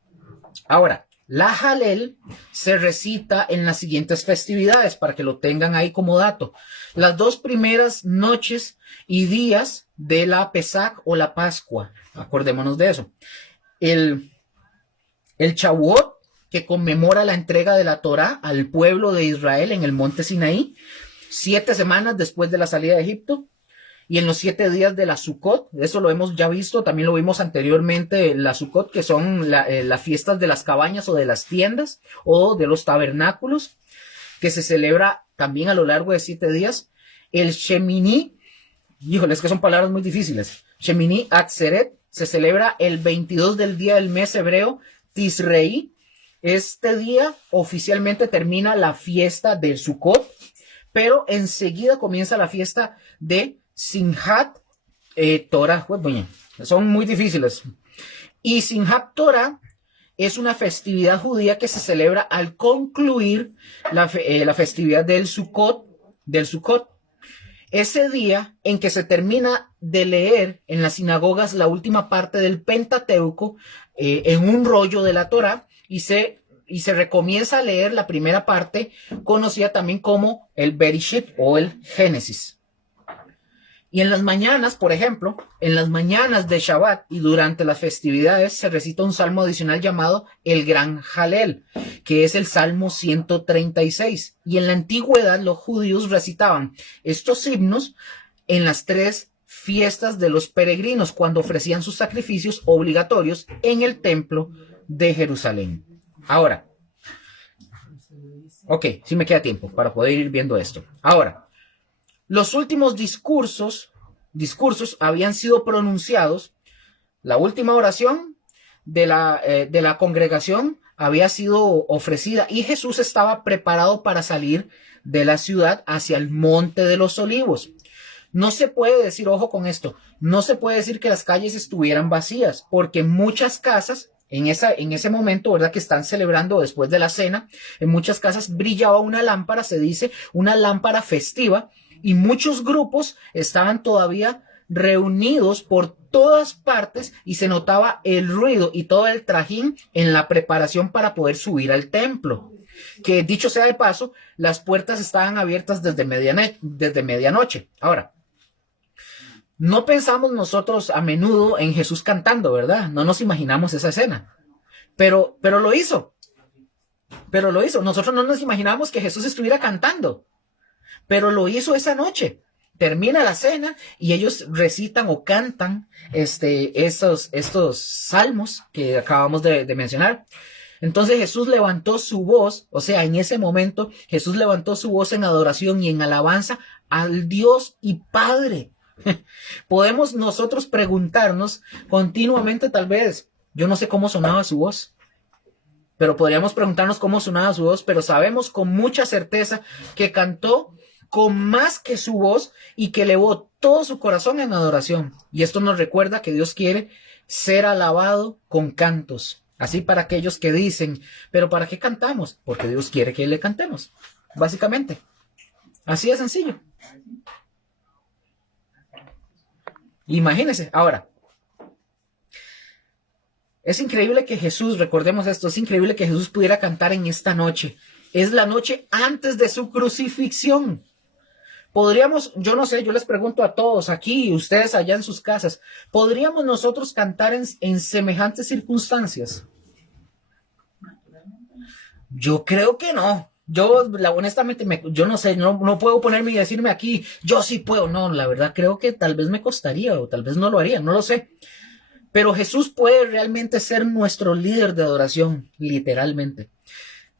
Ahora, la Jalel se recita en las siguientes festividades, para que lo tengan ahí como dato. Las 2 primeras noches y días de la Pesach o la Pascua. Acordémonos de eso. El Shavuot, que conmemora la entrega de la Torá al pueblo de Israel en el monte Sinaí, 7 semanas después de la salida de Egipto. Y en los 7 días de la Sukkot, eso lo hemos ya visto, también lo vimos anteriormente, la Sukkot, que son las fiestas de las cabañas o de las tiendas o de los tabernáculos, que se celebra también a lo largo de 7 días. El Shemini, híjole, es que son palabras muy difíciles. Shemini Atzeret se celebra el 22 del día del mes hebreo, Tisrei, Este día oficialmente termina la fiesta del Sukkot, pero enseguida comienza la fiesta de Simchat Torah. Bueno, son muy difíciles. Y Simchat Torah es una festividad judía que se celebra al concluir la festividad del Sukkot. Ese día en que se termina de leer en las sinagogas la última parte del Pentateuco en un rollo de la Torá y se recomienza a leer la primera parte, conocida también como el Bereshit o el Génesis. Y en las mañanas, por ejemplo, en las mañanas de Shabbat y durante las festividades se recita un salmo adicional llamado el Gran Jalel, que es el Salmo 136. Y en la antigüedad los judíos recitaban estos himnos en las 3 fiestas de los peregrinos cuando ofrecían sus sacrificios obligatorios en el templo de Jerusalén. Ahora, ok, sí me queda tiempo para poder ir viendo esto. Ahora, los últimos discursos habían sido pronunciados. La última oración de la congregación había sido ofrecida y Jesús estaba preparado para salir de la ciudad hacia el Monte de los Olivos. No se puede decir, ojo con esto, no se puede decir que las calles estuvieran vacías, porque muchas casas en ese momento, ¿verdad? Que están celebrando después de la cena, en muchas casas brillaba una lámpara, se dice, una lámpara festiva, y muchos grupos estaban todavía reunidos por todas partes y se notaba el ruido y todo el trajín en la preparación para poder subir al templo. Que dicho sea de paso, las puertas estaban abiertas desde medianoche. Ahora, no pensamos nosotros a menudo en Jesús cantando, ¿verdad? No nos imaginamos esa escena. Pero lo hizo. Pero lo hizo. Nosotros no nos imaginamos que Jesús estuviera cantando. Pero lo hizo esa noche. Termina la cena y ellos recitan o cantan estos salmos que acabamos de mencionar. Entonces Jesús levantó su voz, o sea, en ese momento Jesús levantó su voz en adoración y en alabanza al Dios y Padre. Podemos nosotros preguntarnos continuamente, tal vez, yo no sé cómo sonaba su voz, pero podríamos preguntarnos cómo sonaba su voz, pero sabemos con mucha certeza que cantó con más que su voz y que elevó todo su corazón en adoración. Y esto nos recuerda que Dios quiere ser alabado con cantos. Así para aquellos que dicen, pero ¿para qué cantamos? Porque Dios quiere que le cantemos, básicamente. Así de sencillo. Imagínense, ahora, es increíble que Jesús, recordemos esto, es increíble que Jesús pudiera cantar en esta noche. Es la noche antes de su crucifixión. Podríamos, yo no sé, yo les pregunto a todos aquí y ustedes allá en sus casas, ¿podríamos nosotros cantar en semejantes circunstancias? Yo creo que no. Yo, honestamente, yo no sé, no puedo ponerme y decirme aquí, yo sí puedo. No, la verdad creo que tal vez me costaría o tal vez no lo haría, no lo sé. Pero Jesús puede realmente ser nuestro líder de adoración, literalmente.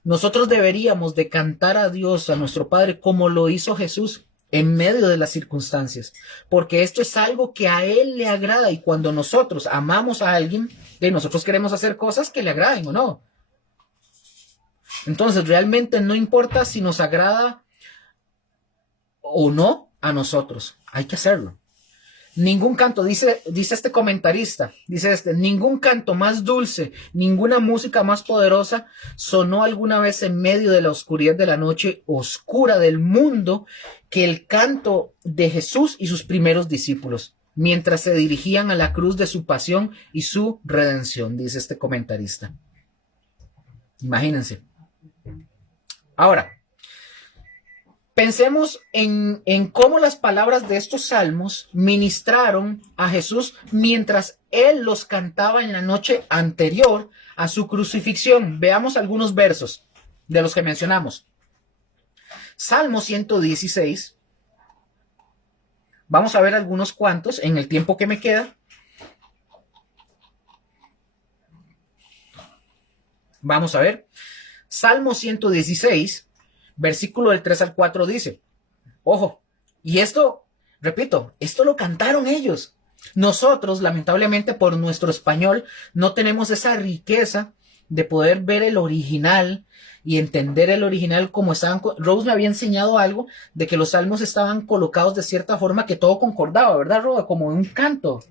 Nosotros deberíamos de cantar a Dios, a nuestro Padre, como lo hizo Jesús en medio de las circunstancias, porque esto es algo que a Él le agrada y cuando nosotros amamos a alguien, nosotros queremos hacer cosas que le agraden o no. Entonces, realmente no importa si nos agrada o no a nosotros, hay que hacerlo. Ningún canto, dice este comentarista, ningún canto más dulce, ninguna música más poderosa sonó alguna vez en medio de la oscuridad de la noche oscura del mundo que el canto de Jesús y sus primeros discípulos, mientras se dirigían a la cruz de su pasión y su redención, dice este comentarista. Imagínense. Ahora, pensemos en cómo las palabras de estos salmos ministraron a Jesús mientras Él los cantaba en la noche anterior a su crucifixión. Veamos algunos versos de los que mencionamos. Salmo 116. Vamos a ver algunos cuantos en el tiempo que me queda. Vamos a ver. Salmo 116. Versículo del 3 al 4 dice, ojo, y esto, repito, esto lo cantaron ellos. Nosotros, lamentablemente, por nuestro español, no tenemos esa riqueza de poder ver el original y entender el original como estaban. Rose me había enseñado algo de que los salmos estaban colocados de cierta forma que todo concordaba, ¿verdad, Roda? Como en un canto.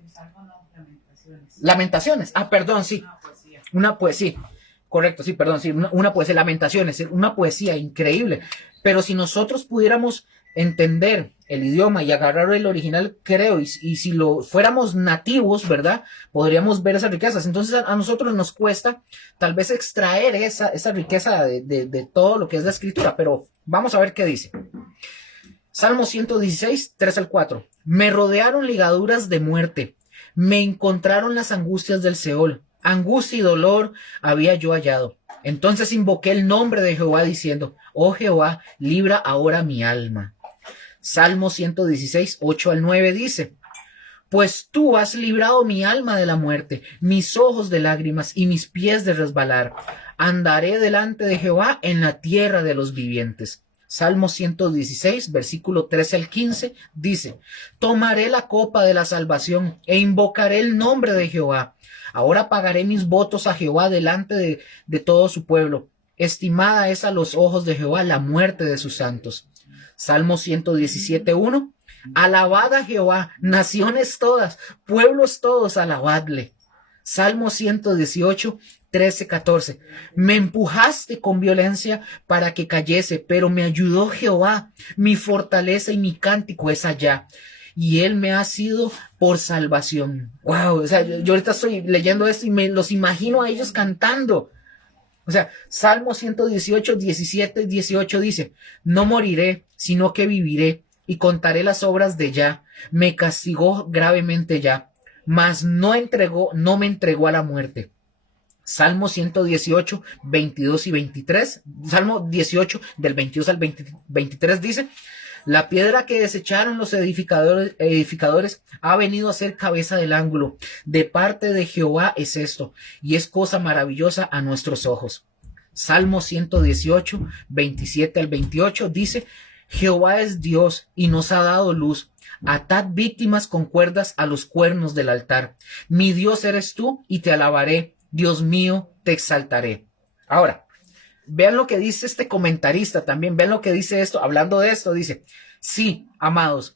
Lamentaciones. Ah, perdón, sí. Una poesía. Correcto, sí, perdón, sí, una poesía, Lamentaciones, una poesía increíble. Pero si nosotros pudiéramos entender el idioma y agarrar el original, creo, y si lo fuéramos nativos, ¿verdad? Podríamos ver esas riquezas. Entonces a nosotros nos cuesta tal vez extraer esa riqueza de todo lo que es la escritura, pero vamos a ver qué dice. Salmo 116, 3 al 4. Me rodearon ligaduras de muerte, me encontraron las angustias del Seol. Angustia y dolor había yo hallado. Entonces invoqué el nombre de Jehová diciendo, oh Jehová, libra ahora mi alma. Salmo 116, 8 al 9 dice, pues tú has librado mi alma de la muerte, mis ojos de lágrimas y mis pies de resbalar. Andaré delante de Jehová en la tierra de los vivientes. Salmo 116, versículo 13 al 15, dice, tomaré la copa de la salvación e invocaré el nombre de Jehová. Ahora pagaré mis votos a Jehová delante de todo su pueblo. Estimada es a los ojos de Jehová la muerte de sus santos. Salmo 117, 1. Alabad a Jehová, naciones todas, pueblos todos, alabadle. Salmo 118, 13, 14. Me empujaste con violencia para que cayese, pero me ayudó Jehová. Mi fortaleza y mi cántico es allá. Y él me ha sido por salvación. Wow, o sea, yo ahorita estoy leyendo esto y me los imagino a ellos cantando. O sea, Salmo 118, 17, 18 dice, no moriré, sino que viviré y contaré las obras de Yah. Me castigó gravemente Yah, mas no me entregó a la muerte. Salmo 118, 22 y 23. Salmo 18, del 22 al 23 dice, la piedra que desecharon los edificadores ha venido a ser cabeza del ángulo. De parte de Jehová es esto, y es cosa maravillosa a nuestros ojos. Salmo 118, 27 al 28 dice, Jehová es Dios y nos ha dado luz. Atad víctimas con cuerdas a los cuernos del altar. Mi Dios eres tú y te alabaré. Dios mío, te exaltaré. Ahora, vean lo que dice este comentarista también, vean lo que dice esto, hablando de esto, dice, sí, amados,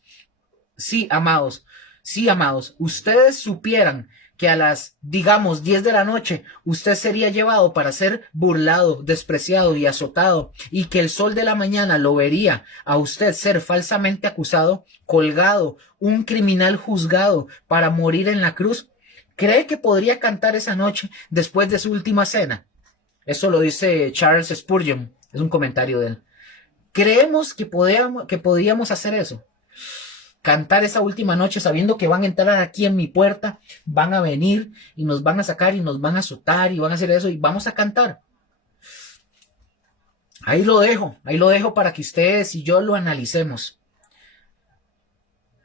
ustedes supieran que a las, digamos, 10 de la noche, usted sería llevado para ser burlado, despreciado y azotado, y que el sol de la mañana lo vería a usted ser falsamente acusado, colgado, un criminal juzgado para morir en la cruz. ¿Cree que podría cantar esa noche después de su última cena? Eso lo dice Charles Spurgeon, es un comentario de él. ¿Creemos que podíamos hacer eso? Cantar esa última noche sabiendo que van a entrar aquí en mi puerta, van a venir y nos van a sacar y nos van a azotar y van a hacer eso y vamos a cantar. Ahí lo dejo para que ustedes y yo lo analicemos.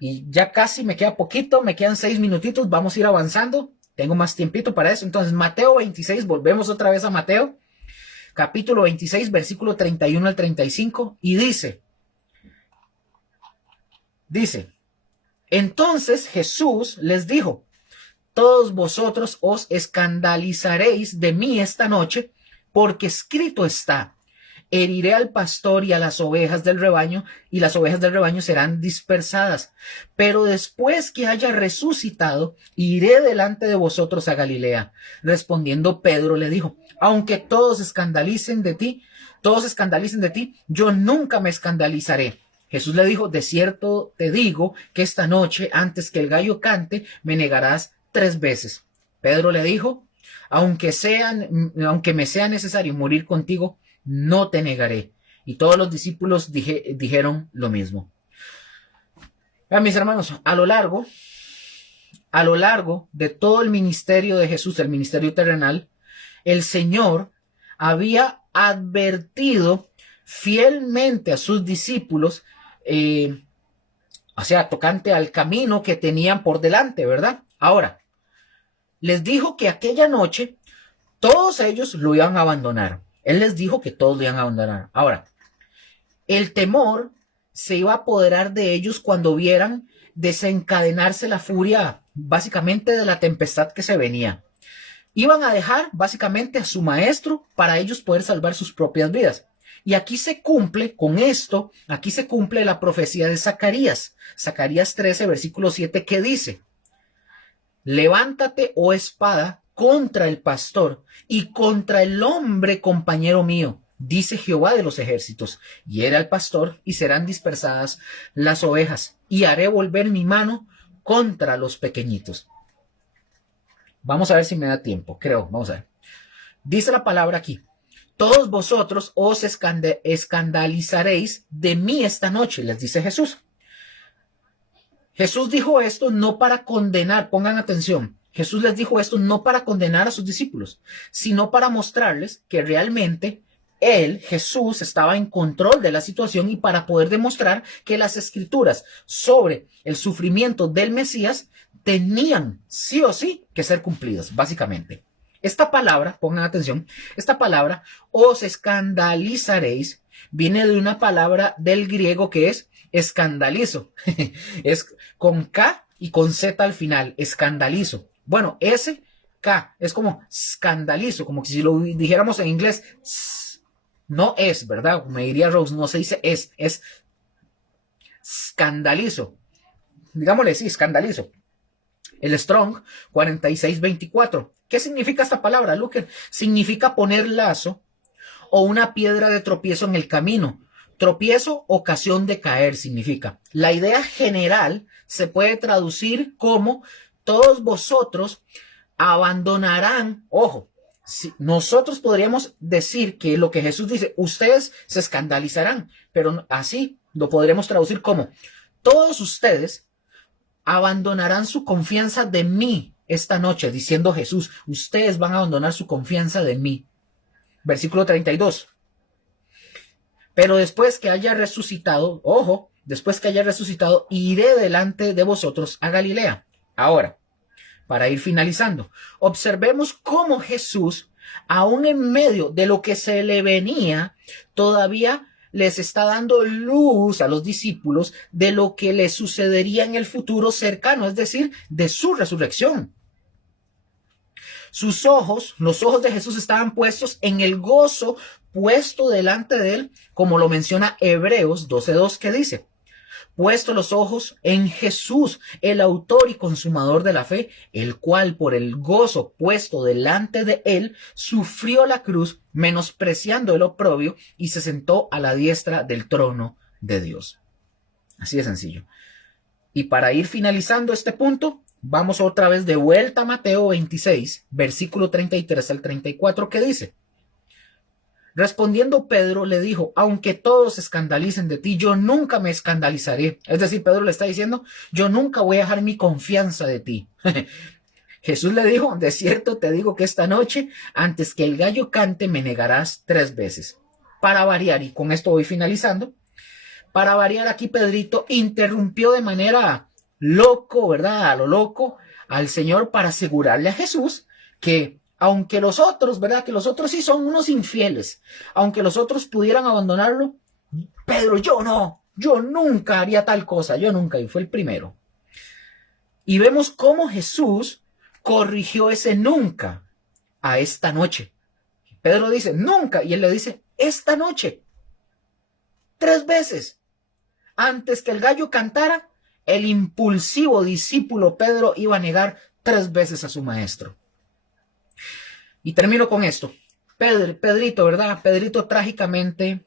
Y ya casi me queda poquito, me quedan 6 minutitos, vamos a ir avanzando. Tengo más tiempito para eso. Entonces, Mateo 26, volvemos otra vez a Mateo, capítulo 26, versículo 31 al 35, y dice, entonces Jesús les dijo, todos vosotros os escandalizaréis de mí esta noche, porque escrito está, heriré al pastor y a las ovejas del rebaño, y las ovejas del rebaño serán dispersadas. Pero después que haya resucitado, iré delante de vosotros a Galilea. Respondiendo Pedro le dijo, aunque todos se escandalicen de ti, yo nunca me escandalizaré. Jesús le dijo, de cierto te digo que esta noche, antes que el gallo cante, me negarás 3 veces. Pedro le dijo, aunque me sea necesario morir contigo, no te negaré. Y todos los discípulos dijeron lo mismo. Vean, mis hermanos, a lo largo de todo el ministerio de Jesús, el ministerio terrenal, el Señor había advertido fielmente a sus discípulos, tocante al camino que tenían por delante, ¿verdad? Ahora, les dijo que aquella noche todos ellos lo iban a abandonar. Él les dijo que todos lo iban a abandonar. Ahora, el temor se iba a apoderar de ellos cuando vieran desencadenarse la furia, básicamente de la tempestad que se venía. Iban a dejar básicamente a su maestro para ellos poder salvar sus propias vidas. Y aquí se cumple, con esto, aquí se cumple la profecía de Zacarías. Zacarías 13, versículo 7, que dice: levántate, oh espada, contra el pastor y contra el hombre compañero mío, dice Jehová de los ejércitos. Hiera al pastor y serán dispersadas las ovejas, y haré volver mi mano contra los pequeñitos. Vamos a ver si me da tiempo, creo, vamos a ver. Dice la palabra aquí: todos vosotros os escandalizaréis de mí esta noche, les dice Jesús. Jesús dijo esto no para condenar, pongan atención, Jesús les dijo esto no para condenar a sus discípulos, sino para mostrarles que realmente él, Jesús, estaba en control de la situación y para poder demostrar que las escrituras sobre el sufrimiento del Mesías tenían sí o sí que ser cumplidas, básicamente. Esta palabra, pongan atención, esta palabra, os escandalizaréis, viene de una palabra del griego que es escandalizo. Es con K y con Z al final, escandalizo. Bueno, ese K es como escandalizo, como si lo dijéramos en inglés. No es, ¿verdad? Me diría Rose, no se dice es escandalizo. Digámosle, sí, escandalizo. El Strong 4624. ¿Qué significa esta palabra, Luque? Significa poner lazo o una piedra de tropiezo en el camino. Tropiezo, ocasión de caer, significa. La idea general se puede traducir como todos vosotros abandonarán, ojo, si nosotros podríamos decir que lo que Jesús dice, ustedes se escandalizarán, pero así lo podremos traducir como todos ustedes abandonarán su confianza de mí esta noche, diciendo Jesús, ustedes van a abandonar su confianza de mí. Versículo 32. Pero después que haya resucitado, ojo, después que haya resucitado, iré delante de vosotros a Galilea. Ahora, para ir finalizando, observemos cómo Jesús, aún en medio de lo que se le venía, todavía les está dando luz a los discípulos de lo que les sucedería en el futuro cercano, es decir, de su resurrección. Sus ojos, los ojos de Jesús estaban puestos en el gozo puesto delante de él, como lo menciona Hebreos 12:2, que dice: puesto los ojos en Jesús, el autor y consumador de la fe, el cual por el gozo puesto delante de él, sufrió la cruz, menospreciando el oprobio, y se sentó a la diestra del trono de Dios. Así de sencillo. Y para ir finalizando este punto, vamos otra vez de vuelta a Mateo 26, versículo 33 al 34, que dice: respondiendo Pedro le dijo, aunque todos se escandalicen de ti, yo nunca me escandalizaré. Es decir, Pedro le está diciendo, yo nunca voy a dejar mi confianza de ti. Jesús le dijo, de cierto te digo que esta noche, antes que el gallo cante, me negarás 3 veces. Para variar, y con esto voy finalizando, para variar aquí Pedrito interrumpió de manera loco, ¿verdad? A lo loco, al Señor para asegurarle a Jesús que aunque los otros, ¿verdad? Que los otros sí son unos infieles, aunque los otros pudieran abandonarlo, Pedro, yo nunca haría tal cosa, yo nunca, y fue el primero. Y vemos cómo Jesús corrigió ese nunca a esta noche. Pedro dice, nunca, y él le dice, esta noche, 3 veces. Antes que el gallo cantara, el impulsivo discípulo Pedro iba a negar 3 veces a su maestro. Y termino con esto. Pedrito, ¿verdad? Pedrito trágicamente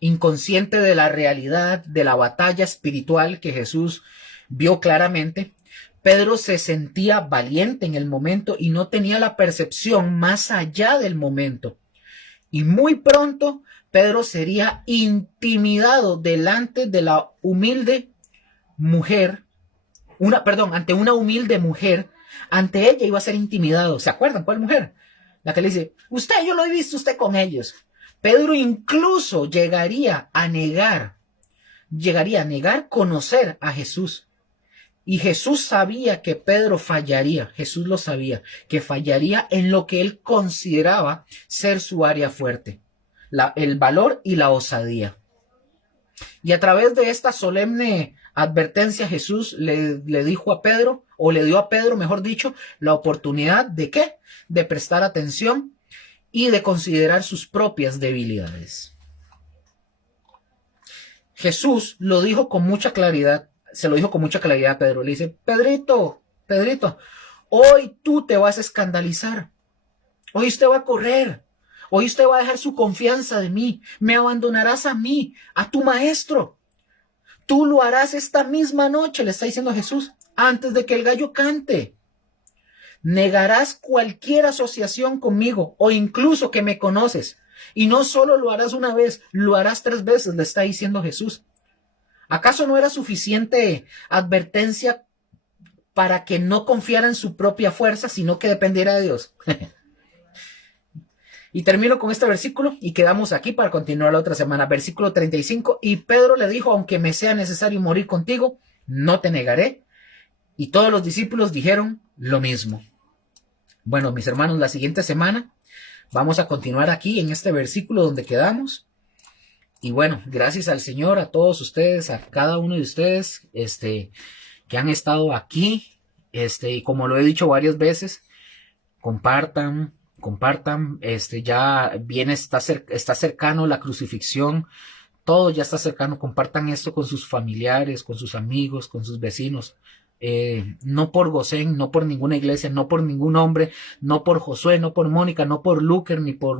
inconsciente de la realidad, de la batalla espiritual que Jesús vio claramente. Pedro se sentía valiente en el momento y no tenía la percepción más allá del momento. Y muy pronto Pedro sería intimidado delante de la humilde mujer, ante una humilde mujer. Ante ella iba a ser intimidado. ¿Se acuerdan cuál mujer? La que le dice, yo lo he visto usted con ellos. Pedro incluso llegaría a negar conocer a Jesús. Y Jesús sabía que Pedro fallaría, Jesús lo sabía, que fallaría en lo que él consideraba ser su área fuerte, el valor y la osadía. Y a través de esta solemne advertencia Jesús le dijo a Pedro, o le dio a Pedro, mejor dicho, la oportunidad de ¿qué? De prestar atención y de considerar sus propias debilidades. Jesús lo dijo con mucha claridad, se lo dijo con mucha claridad a Pedro. Le dice, Pedrito, hoy tú te vas a escandalizar. Hoy usted va a correr. Hoy usted va a dejar su confianza de mí. Me abandonarás a mí, a tu maestro. Tú lo harás esta misma noche, le está diciendo Jesús, antes de que el gallo cante. Negarás cualquier asociación conmigo o incluso que me conoces. Y no solo lo harás una vez, lo harás 3 veces, le está diciendo Jesús. ¿Acaso no era suficiente advertencia para que no confiara en su propia fuerza, sino que dependiera de Dios? Y termino con este versículo y quedamos aquí para continuar la otra semana. Versículo 35. Y Pedro le dijo, aunque me sea necesario morir contigo, no te negaré. Y todos los discípulos dijeron lo mismo. Bueno, mis hermanos, la siguiente semana vamos a continuar aquí en este versículo donde quedamos. Y bueno, gracias al Señor, a todos ustedes, a cada uno de ustedes, que han estado aquí, y como lo he dicho varias veces, compartan, ya viene, está cercano la crucifixión, todo ya está cercano, compartan esto con sus familiares, con sus amigos, con sus vecinos, no por Gosén, no por ninguna iglesia, no por ningún hombre, no por Josué, no por Mónica, no por Luker, ni por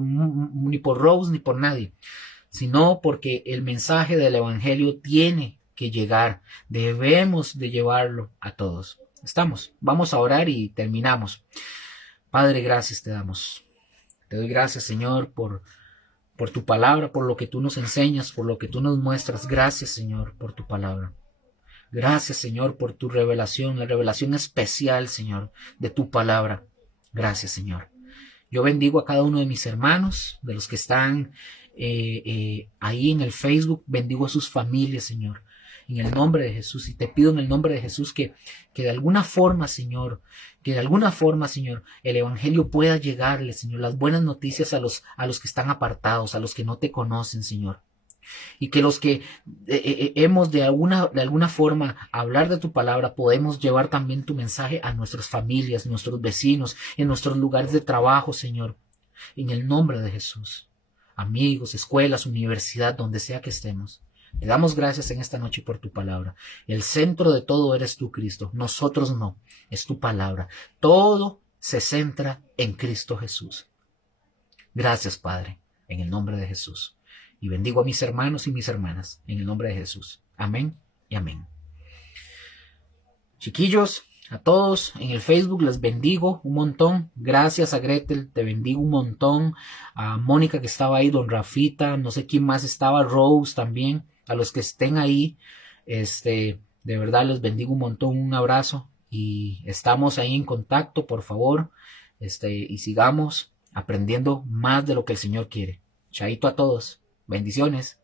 Rose, ni por nadie, sino porque el mensaje del evangelio tiene que llegar, debemos de llevarlo a todos. Vamos a orar y terminamos. Padre, gracias te damos. Te doy gracias, Señor, por tu palabra, por lo que tú nos enseñas, por lo que tú nos muestras. Gracias, Señor, por tu palabra. Gracias, Señor, por tu revelación, la revelación especial, Señor, de tu palabra. Gracias, Señor. Yo bendigo a cada uno de mis hermanos, de los que están ahí en el Facebook. Bendigo a sus familias, Señor, en el nombre de Jesús. Y te pido en el nombre de Jesús que de alguna forma, Señor, el evangelio pueda llegarle, Señor, las buenas noticias a los que están apartados, a los que no te conocen, Señor. Y que los que hemos de alguna forma hablar de tu palabra, podemos llevar también tu mensaje a nuestras familias, nuestros vecinos, en nuestros lugares de trabajo, Señor, en el nombre de Jesús. Amigos, escuelas, universidad, donde sea que estemos. Te damos gracias en esta noche por tu palabra. El centro de todo eres tú, Cristo. Nosotros no, es tu palabra. Todo se centra en Cristo Jesús. Gracias, Padre, en el nombre de Jesús. Y bendigo a mis hermanos y mis hermanas en el nombre de Jesús. Amén y amén. Chiquillos, a todos en el Facebook les bendigo un montón. Gracias a Gretel, te bendigo un montón. A Mónica que estaba ahí, don Rafita, no sé quién más estaba, Rose también. A los que estén ahí, de verdad les bendigo un montón, un abrazo. Y estamos ahí en contacto, por favor. Y sigamos aprendiendo más de lo que el Señor quiere. Chaito a todos. Bendiciones.